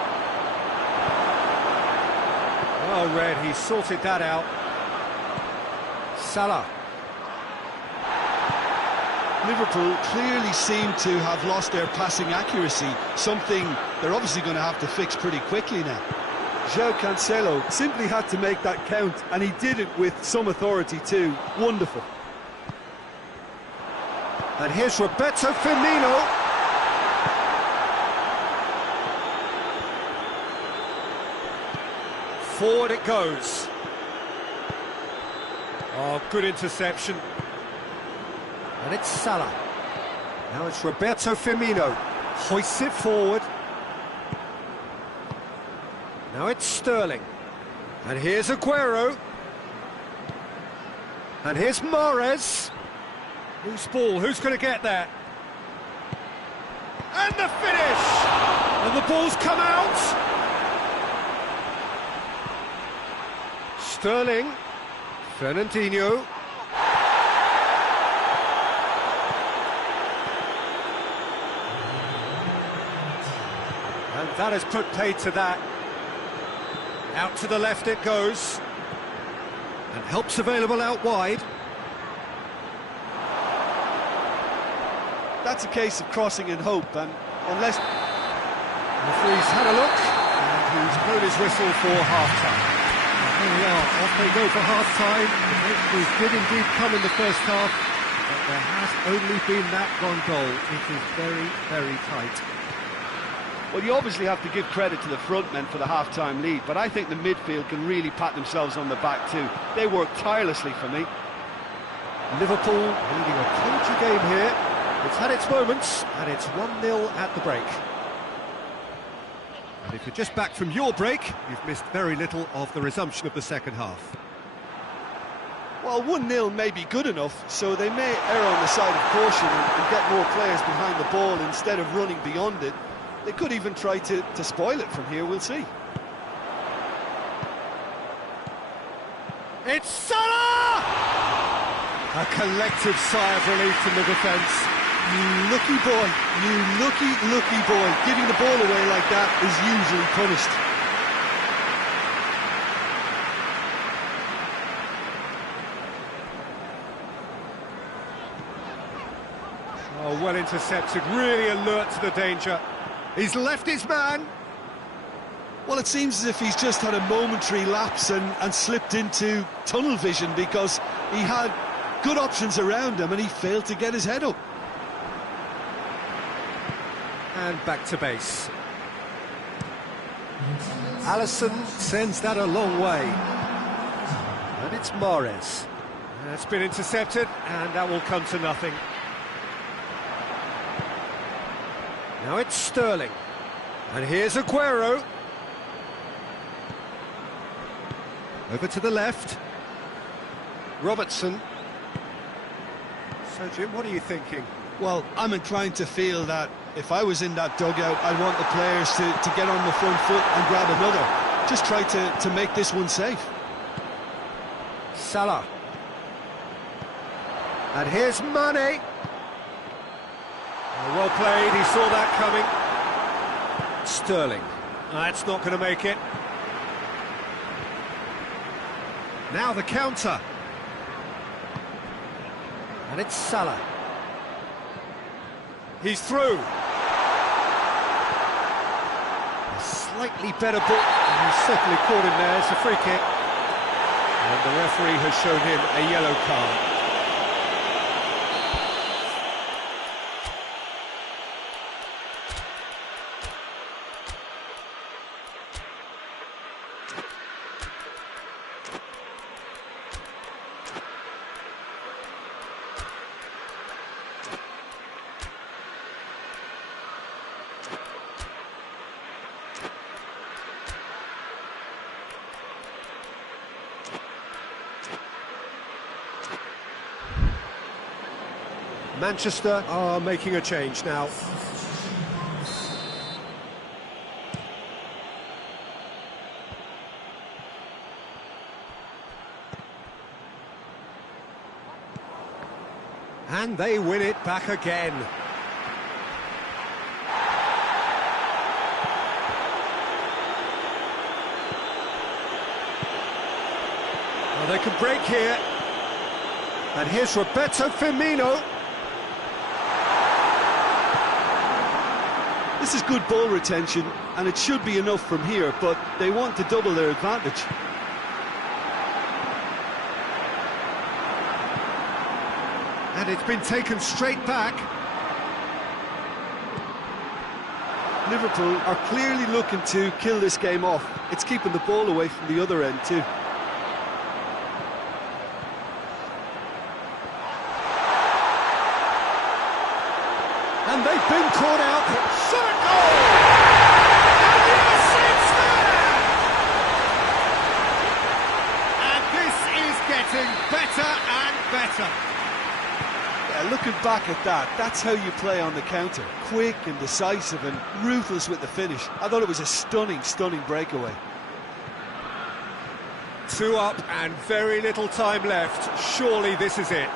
Well read, he sorted that out. Salah. Liverpool clearly seem to have lost their passing accuracy, something they're obviously going to have to fix pretty quickly now. João Cancelo simply had to make that count, and he did it with some authority too. Wonderful. And here's Roberto Firmino. Forward it goes. Oh, good interception. And it's Salah. Now it's Roberto Firmino. Hoists it forward. Now it's Sterling. And here's Aguero. And here's Mahrez. Loose ball, who's going to get that? And the finish! And the ball's come out! Sterling. Fernandinho. And that has put paid to that. Out to the left it goes. And help's available out wide. That's a case of crossing in hope, and unless... The referee's had a look, and he's blown his whistle for half-time. Here we are, off they go for half-time. The breakthrough did indeed come in the first half, but there has only been that one goal. It is very, very tight. Well, you obviously have to give credit to the front men for the half-time lead, but I think the midfield can really pat themselves on the back too. They worked tirelessly for me. Liverpool leading a cagey game here. It's had its moments, and it's 1-0 at the break. And if you're just back from your break, you've missed very little of the resumption of the second half. Well, 1-0 may be good enough, so they may err on the side of caution and get more players behind the ball instead of running beyond it. They could even try to spoil it from here, we'll see. It's Salah! A collective sigh of relief from the defence. You lucky boy, you lucky boy. Giving the ball away like that is usually punished. Oh, well intercepted, really alert to the danger. He's left his man. Well, it seems as if he's just had a momentary lapse and slipped into tunnel vision, because he had good options around him and he failed to get his head up. And back to base. Alisson sends that a long way. And it's Mahrez. That's been intercepted, and that will come to nothing. Now it's Sterling. And here's Aguero. Over to the left. Robertson. So, Jim, what are you thinking? Well, I'm inclined to feel that if I was in that dugout, I'd want the players to get on the front foot and grab another. Just try to make this one safe. Salah. And here's Mane. Oh, well played, he saw that coming. Sterling. That's not going to make it. Now the counter. And it's Salah. He's through. slightly better ball. He's certainly caught him there. It's a free kick. And the referee has shown him a yellow card. Manchester are making a change now. And they win it back again. Well, they can break here. And here's Roberto Firmino. This is good ball retention, and it should be enough from here, but they want to double their advantage. And it's been taken straight back. Liverpool are clearly looking to kill this game off. It's keeping the ball away from the other end too. And they've been caught out. Shot goal! And yes, it's there! And this is getting better and better. Yeah, looking back at that, that's how you play on the counter. Quick and decisive and ruthless with the finish. I thought it was a stunning, stunning breakaway. 2 up and very little time left. Surely this is it.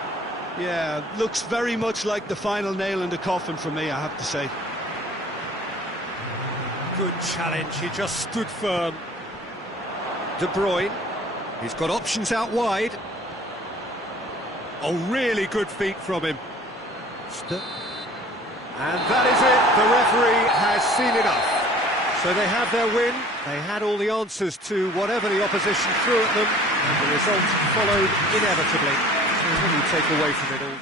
Yeah, looks very much like the final nail in the coffin for me, I have to say. Good challenge, he just stood firm. De Bruyne, he's got options out wide. Oh, really good feet from him. And that is it, the referee has seen enough. So they have their win, they had all the answers to whatever the opposition threw at them, and the result followed inevitably. So what do you take away from it all?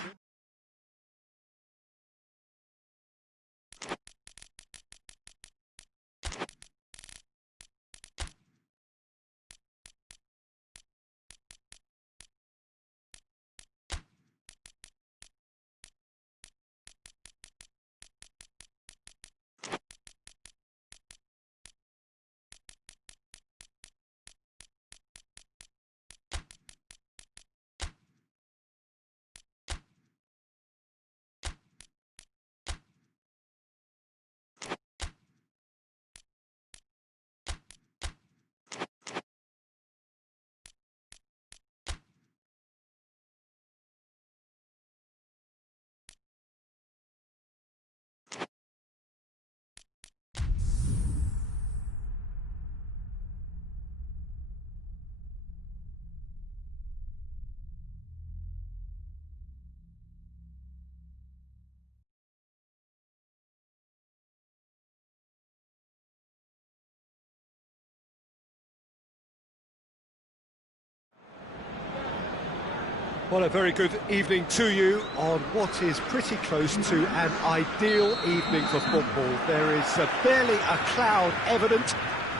Well, a very good evening to you on what is pretty close to an ideal evening for football. There is barely a cloud evident.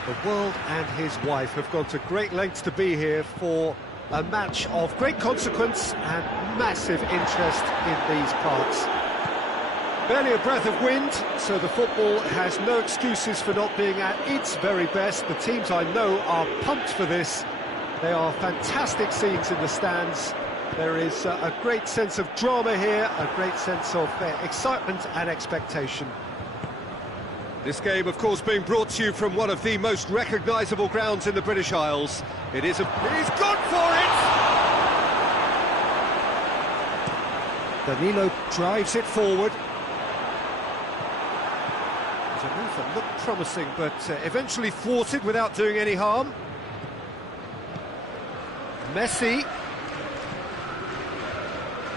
The world and his wife have gone to great lengths to be here for a match of great consequence and massive interest in these parts. Barely a breath of wind, so the football has no excuses for not being at its very best. The teams I know are pumped for this. They are fantastic scenes in the stands. There is a great sense of drama here, a great sense of excitement and expectation. This game, of course, being brought to you from one of the most recognisable grounds in the British Isles. He's gone for it! Danilo drives it forward. There's a move that looked promising, but eventually thwarted without doing any harm. Messi.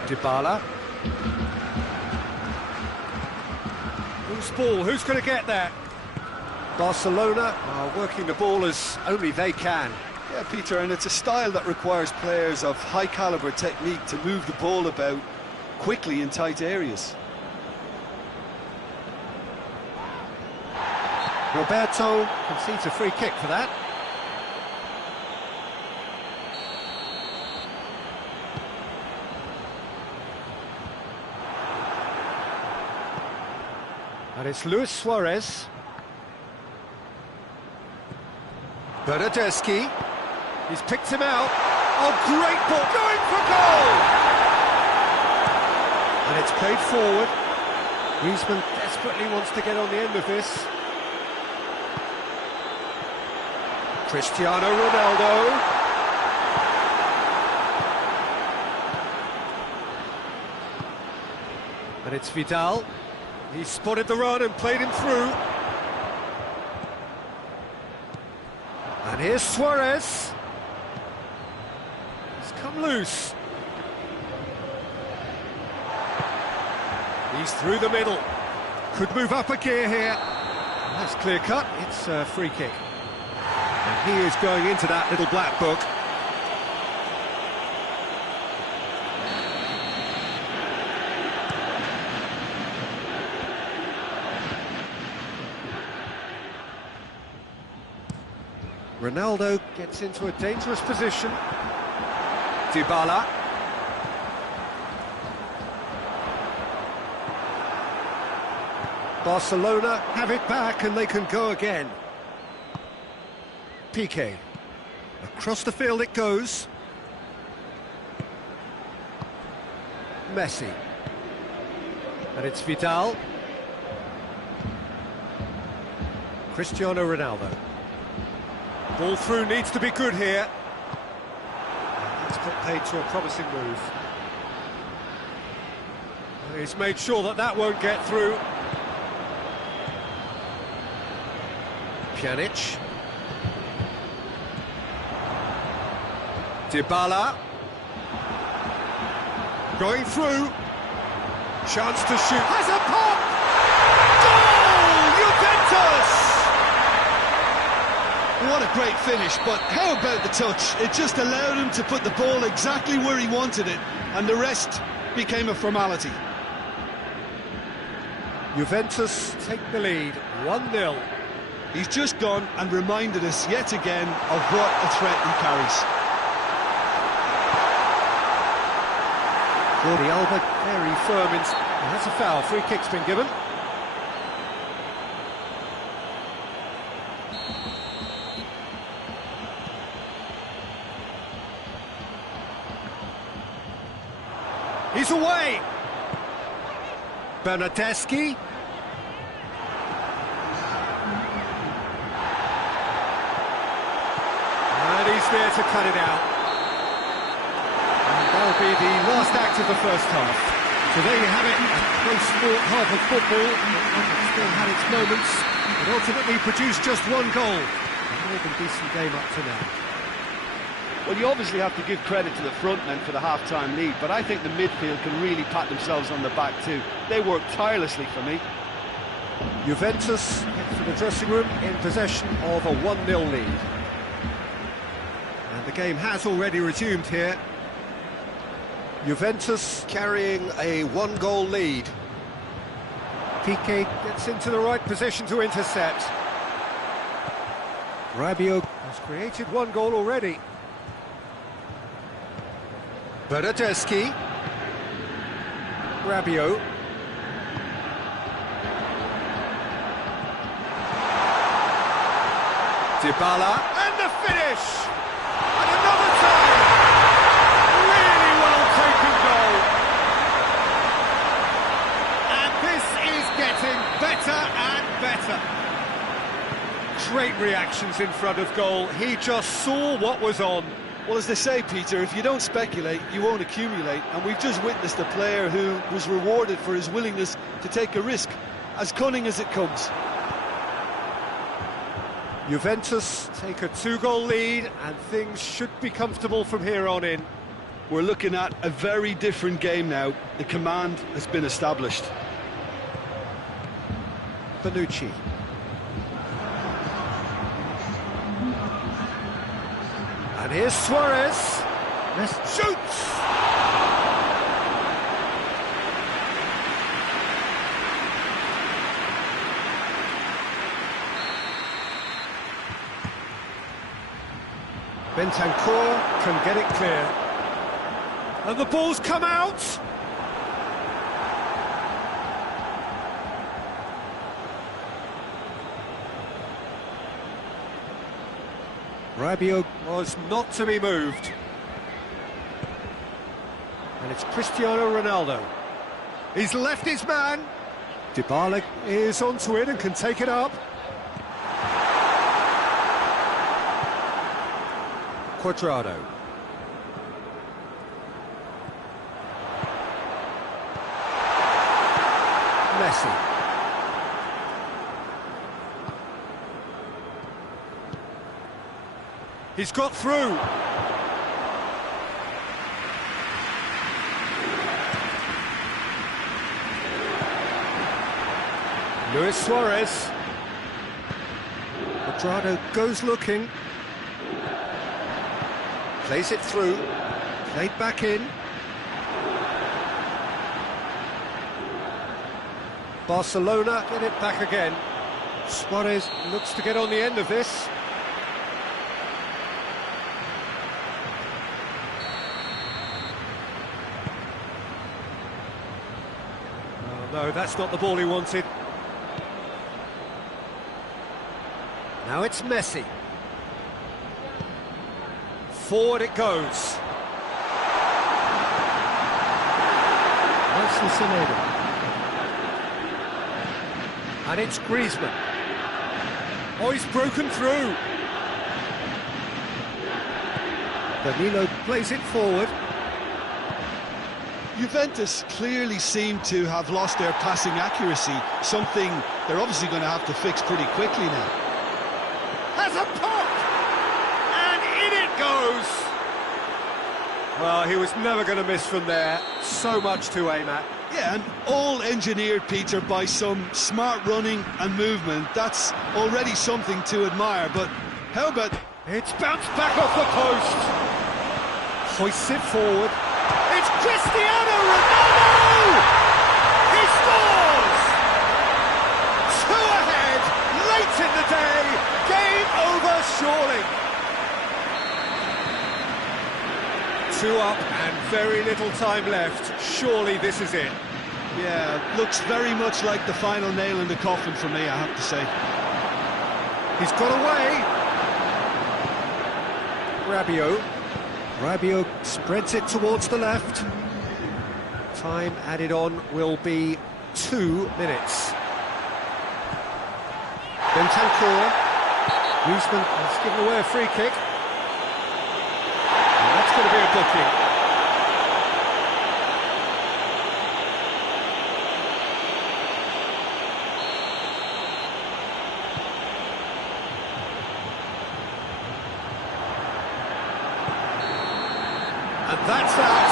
Dybala. Loose ball, who's going to get that? Barcelona are working the ball as only they can. Yeah, Peter, and it's a style that requires players of high-caliber technique to move the ball about quickly in tight areas. Roberto concedes a free kick for that. And it's Luis Suarez. Bernardeschi. He's picked him out. Oh, great ball, going for goal! And it's played forward. Griezmann desperately wants to get on the end of this. Cristiano Ronaldo. And it's Vidal. He spotted the run and played him through. And here's Suarez. He's come loose. He's through the middle. Could move up a gear here. That's clear cut. It's a free kick. And he is going into that little black book. Ronaldo gets into a dangerous position. Dybala. Barcelona have it back and they can go again. Piqué. Across the field it goes. Messi. And it's Vidal. Cristiano Ronaldo. Ball through needs to be good here. That's put paid to a promising move. He's made sure that that won't get through. Pjanic. Dybala. Going through. Chance to shoot. Has a pop! Goal! Juventus! What a great finish, but how about the touch? It just allowed him to put the ball exactly where he wanted it, and the rest became a formality. Juventus take the lead, 1-0. He's just gone and reminded us yet again of what a threat he carries. Jordi Alba very firm in... And that's a foul, free kick's been given. He's away! Bernardeschi. And he's there to cut it out. And that'll be the last act of the first half. So there you have it, a close sport half of football. It still had its moments, but ultimately produced just one goal. A more than decent game up to now. Well, you obviously have to give credit to the front men for the half-time lead, but I think the midfield can really pat themselves on the back too. They worked tirelessly for me. Juventus head for the dressing room in possession of a 1-0 lead. And the game has already resumed here. Juventus carrying a 1-goal lead. Piqué gets into the right position to intercept. Rabiot has created 1 goal already. Bernardeschi. Rabiot. Dybala. And the finish! And another time! Really well taken goal. And this is getting better and better. Great reactions in front of goal. He just saw what was on. Well, as they say, Peter, if you don't speculate, you won't accumulate. And we've just witnessed a player who was rewarded for his willingness to take a risk, as cunning as it comes. Juventus take a 2-goal lead, and things should be comfortable from here on in. We're looking at a very different game now. The command has been established. Bonucci. And here's Suarez. Shoots! Bentancur can get it clear. And the ball's come out! Rabiot, Was not to be moved. and it's Cristiano Ronaldo. He's left his man. Dybala is onto it and can take it up. Cuadrado. Messi. He's got through. Luis Suarez. Cuadrado goes looking. Plays it through. Played back in. Barcelona get it back again. Suarez looks to get on the end of this. Oh, no, that's not the ball he wanted. Now it's Messi. Forward it goes. Nicely Semedo. And it's Griezmann. Oh, he's broken through. Danilo plays it forward. Juventus clearly seem to have lost their passing accuracy, something they're obviously going to have to fix pretty quickly now. Has a pop! And in it goes! Well, he was never going to miss from there. So much to aim at. Yeah, and all engineered, Peter, by some smart running and movement. That's already something to admire, but how about... It's bounced back off the post. Hoists it forward. It's Cristiano Ronaldo! He scores! Two ahead, late in the day. Game over, surely. Two up and very little time left. Surely this is it. Yeah, looks very much like the final nail in the coffin for me, I have to say. He's got away. Rabiot. Rabiot spreads it towards the left. Time added on will be 2 minutes. Bentancur. Griezmann has given away a free kick. And that's going to be a booking. And that's that.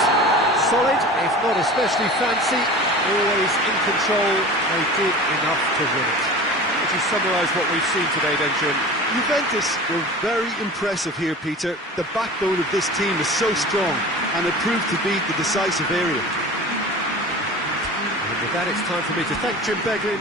Solid, if not especially fancy, always in control. They did enough to win it. Would you summarise what we've seen today then, Jim? Juventus were very impressive here, Peter. The backbone of this team is so strong, and it proved to be the decisive area. And with that, it's time for me to thank Jim Beglin.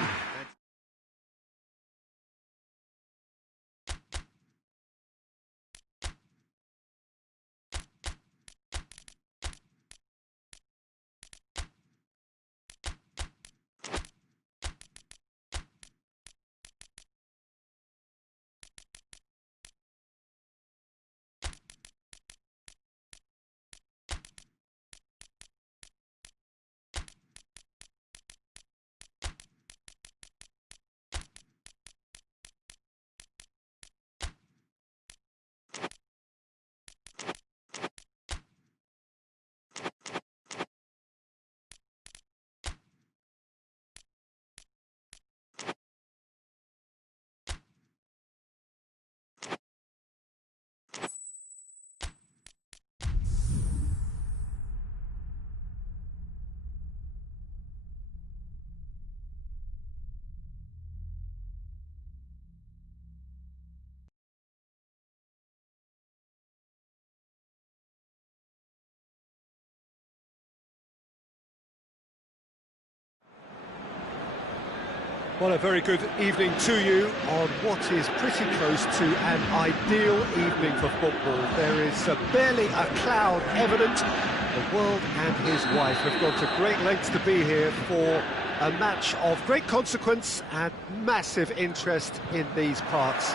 Well, a very good evening to you on what is pretty close to an ideal evening for football. There is barely a cloud evident. The world and his wife have gone to great lengths to be here for a match of great consequence and massive interest in these parts.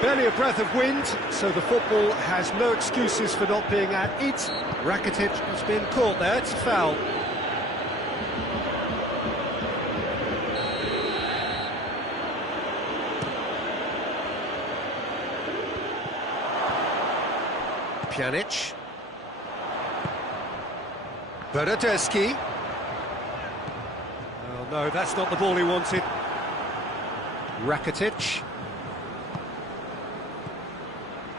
Barely a breath of wind, so the football has no excuses for not being at its. Rakitic has been caught there, it's a foul. Pjanic. Bernardeschi. Oh no, that's not the ball he wanted. Rakitic.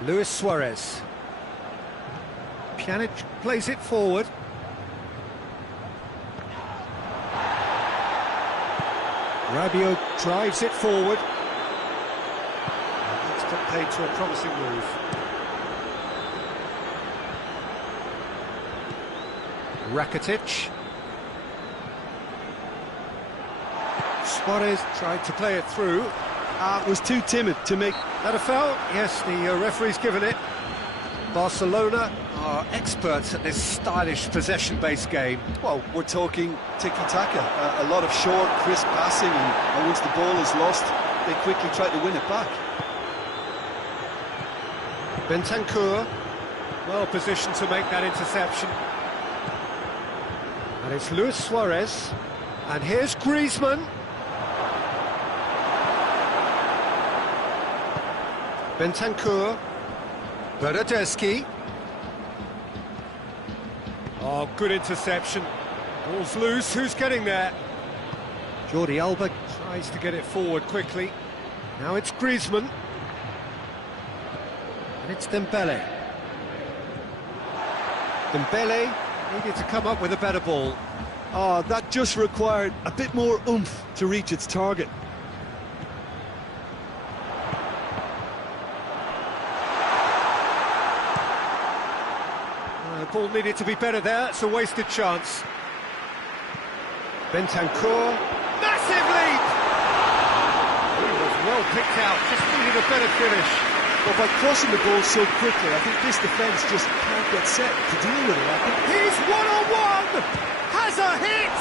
Luis Suarez. Pjanic plays it forward. Rabiot drives it forward. That's got paid to a promising move. Rakitic. Suarez tried to play it through. Was too timid to make That a foul? Yes, the referee's given it. Barcelona are experts at this stylish possession-based game. Well, we're talking tiki-taka, a lot of short, crisp passing, and once the ball is lost, they quickly try to win it back. Bentancur, well positioned to make that interception. And it's Luis Suarez. And here's Griezmann. Bentancur. Bernardeschi. Oh, good interception. Ball's loose, who's getting there? Jordi Alba tries to get it forward quickly. Now it's Griezmann. And it's Dembele. Dembele needed to come up with a better ball. Oh, that just required a bit more oomph to reach its target. The ball needed to be better there, it's a wasted chance. Bentancur, massive leap! He was well picked out, just needed a better finish. Well, by crossing the ball so quickly, I think this defence just can't get set to deal with it. I think He's one-on-one! Has a hit!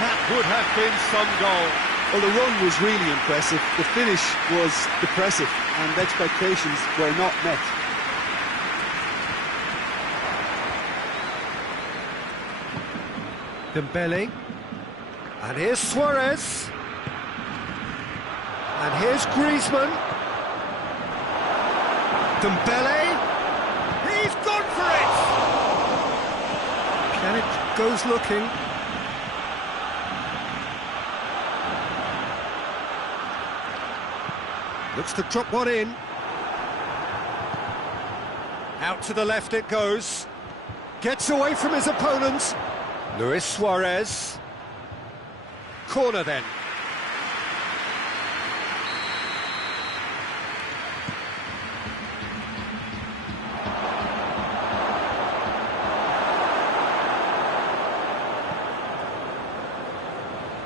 That would have been some goal. well, the run was really impressive. The finish was depressive, and expectations were not met. Dembele, and here's Suarez, and here's Griezmann. Dembele, he's gone for it! Pjanic goes looking. Looks to drop one in. Out to the left it goes. Gets away from his opponents. Luis Suarez. Corner then.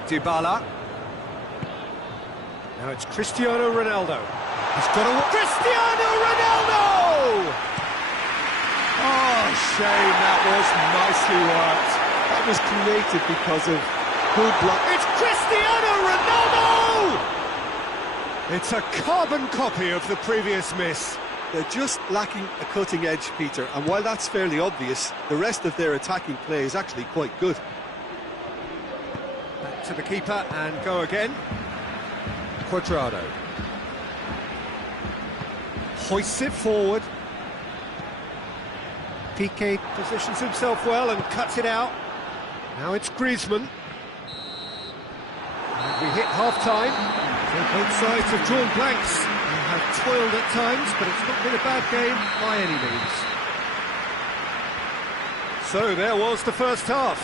Dybala. Now it's Cristiano Ronaldo. He's got a... Cristiano Ronaldo! Oh, shame, that was nicely worked. That was created because of good block. It's Cristiano Ronaldo! It's a carbon copy of the previous miss. They're just lacking a cutting edge, Peter, and while that's fairly obvious, the rest of their attacking play is actually quite good. Back to the keeper and go again. Cuadrado. Hoists it forward. Piqué positions himself well and cuts it out. Now it's Griezmann. And we hit half-time. So both sides have drawn blanks. They have toiled at times, but it's not been a bad game by any means. So there was the first half.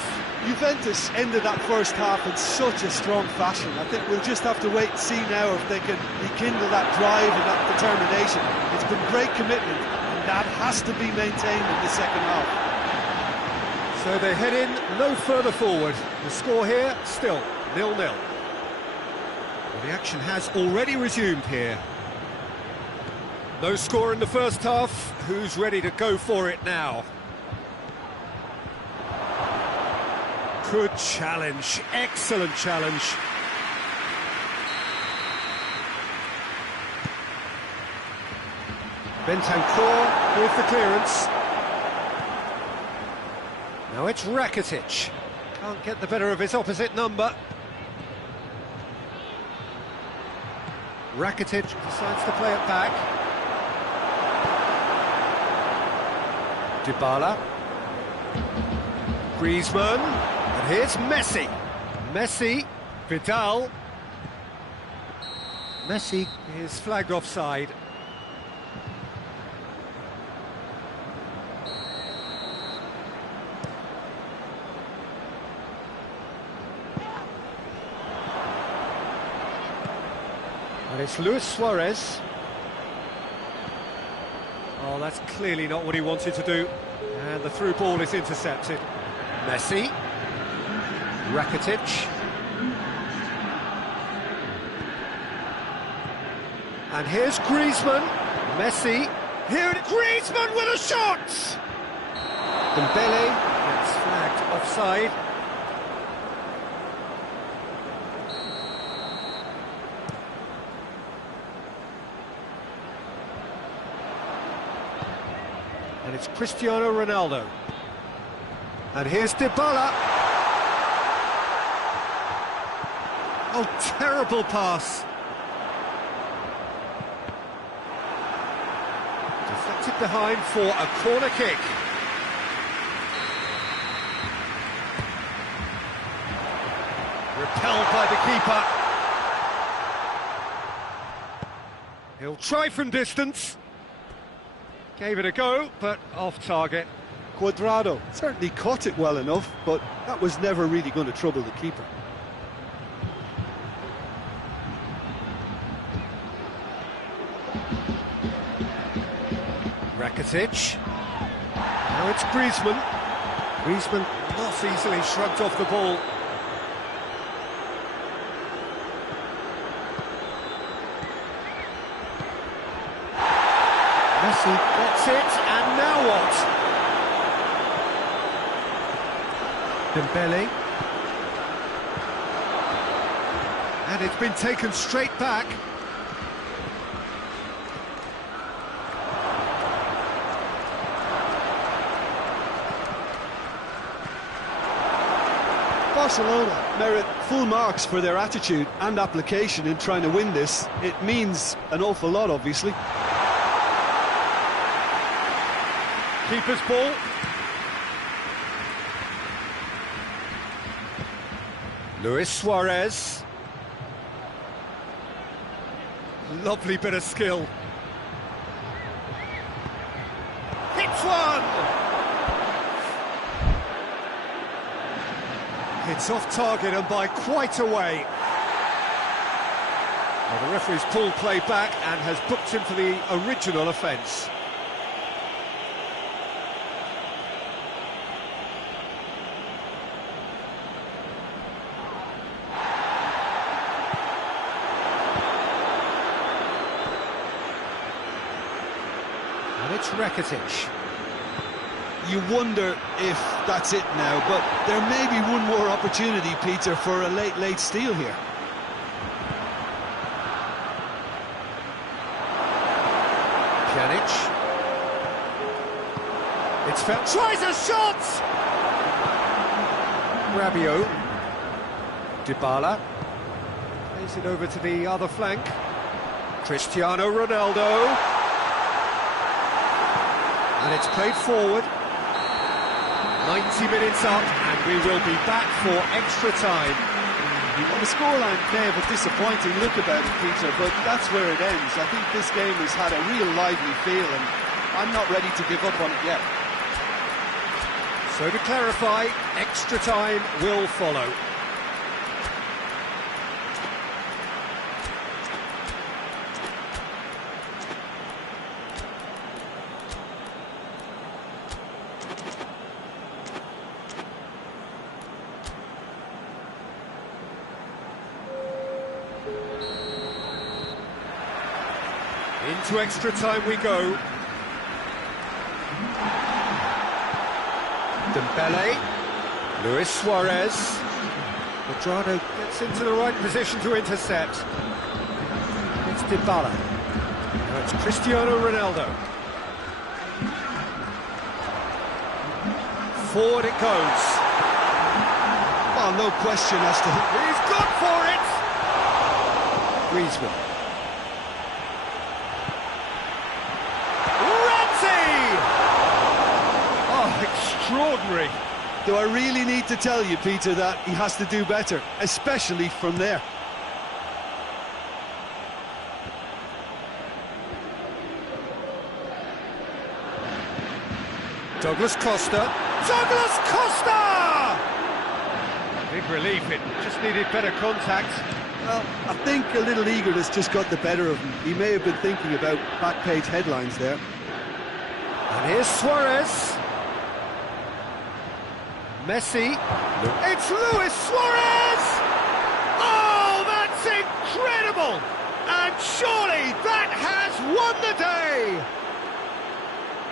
Juventus ended that first half in such a strong fashion. I think we'll just have to wait and see now if they can rekindle that drive and that determination. It's been great commitment, and that has to be maintained in the second half. So they head in no further forward. The score here, still 0-0. Well, the action has already resumed here. No score in the first half. Who's ready to go for it now? Good challenge, excellent challenge. Bentancur with the clearance. Now it's Rakitic. Can't get the better of his opposite number. Rakitic decides to play it back. Dybala. Griezmann. And here's Messi. Messi. Vidal. Messi is flagged offside. And it's Luis Suarez. Oh, that's clearly not what he wanted to do. And the through ball is intercepted. Messi. Rakitic. And here's Griezmann. Messi. Here Griezmann with a shot! Dembele gets flagged offside. And it's Cristiano Ronaldo. And here's Dybala. Oh, terrible pass. Deflected behind for a corner kick. Repelled by the keeper. He'll try from distance. Gave it a go, but off target. Cuadrado certainly caught it well enough, but that was never really going to trouble the keeper. Rakitic. Now it's Griezmann. Griezmann not easily shrugged off the ball. Messi gets it, and now what? Dembele. And it's been taken straight back. Barcelona merit full marks for their attitude and application in trying to win this. It means an awful lot, obviously. Keeper's ball. Luis Suarez. Lovely bit of skill. Hits one! It's off target and by quite a way. Well, the referee's pulled play back and has booked him for the original offence. And it's Rakitic. You wonder if that's it now, but there may be one more opportunity, Peter, for a late steal here. Pjanic. It's felt. Tries a shot! Rabiot. Dybala. Plays it over to the other flank. Cristiano Ronaldo. And it's played forward. 90 minutes up, and we will be back for extra time. Well, the scoreline may have a disappointing look about it, Peter, but that's where it ends. I think this game has had a real lively feel, and I'm not ready to give up on it yet. So to clarify, extra time will follow. Into extra time we go. Dembele, Luis Suarez. Quadrado gets into the right position to intercept. It's Dybala. Now it's Cristiano Ronaldo. Forward it goes. Oh, no question as to who. He's gone for it! Griezmann. Extraordinary. Do I really need to tell you, Peter, that he has to do better, especially from there? Douglas Costa. Douglas Costa! Big relief, it just needed better contact. Well, I think a little eagerness just got the better of him. He may have been thinking about back-page headlines there. And here's Suarez. Messi. It's Luis Suarez! Oh, that's incredible! And surely that has won the day!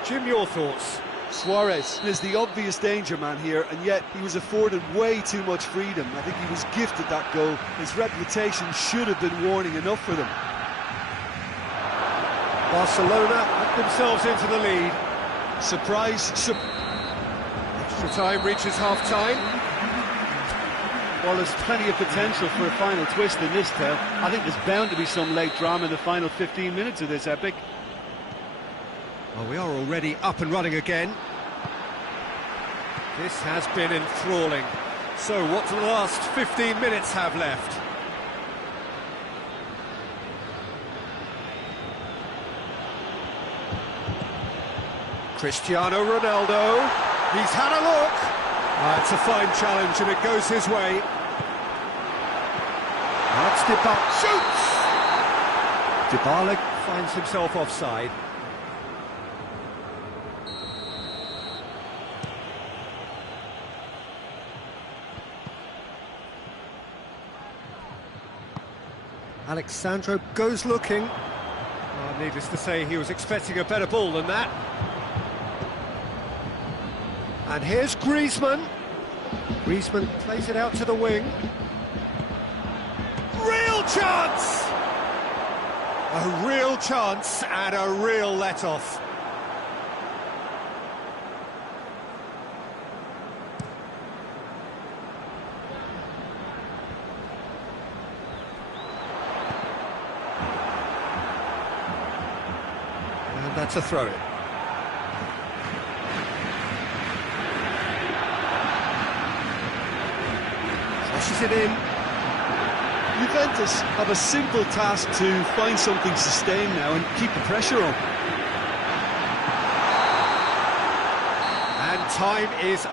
Jim, your thoughts? Suarez is the obvious danger man here, and yet he was afforded way too much freedom. I think he was gifted that goal. His reputation should have been warning enough for them. Barcelona put themselves into the lead. Surprise. Extra time reaches half-time. Well, there's plenty of potential for a final twist in this tale. I think there's bound to be some late drama in the final 15 minutes of this epic. Well, we are already up and running again. This has been enthralling. So, what do the last 15 minutes have left? Cristiano Ronaldo. He's had a look. It's a fine challenge and it goes his way. That's Dybala. Shoots! Dybala finds himself offside. Alexandro goes looking. Needless to say, he was expecting a better ball than that. And here's Griezmann. Griezmann plays it out to the wing. Real chance! A real chance and a real let-off. And that's a throw-in. Crosses it in. Juventus have a simple task to find something sustained now and keep the pressure on. And time is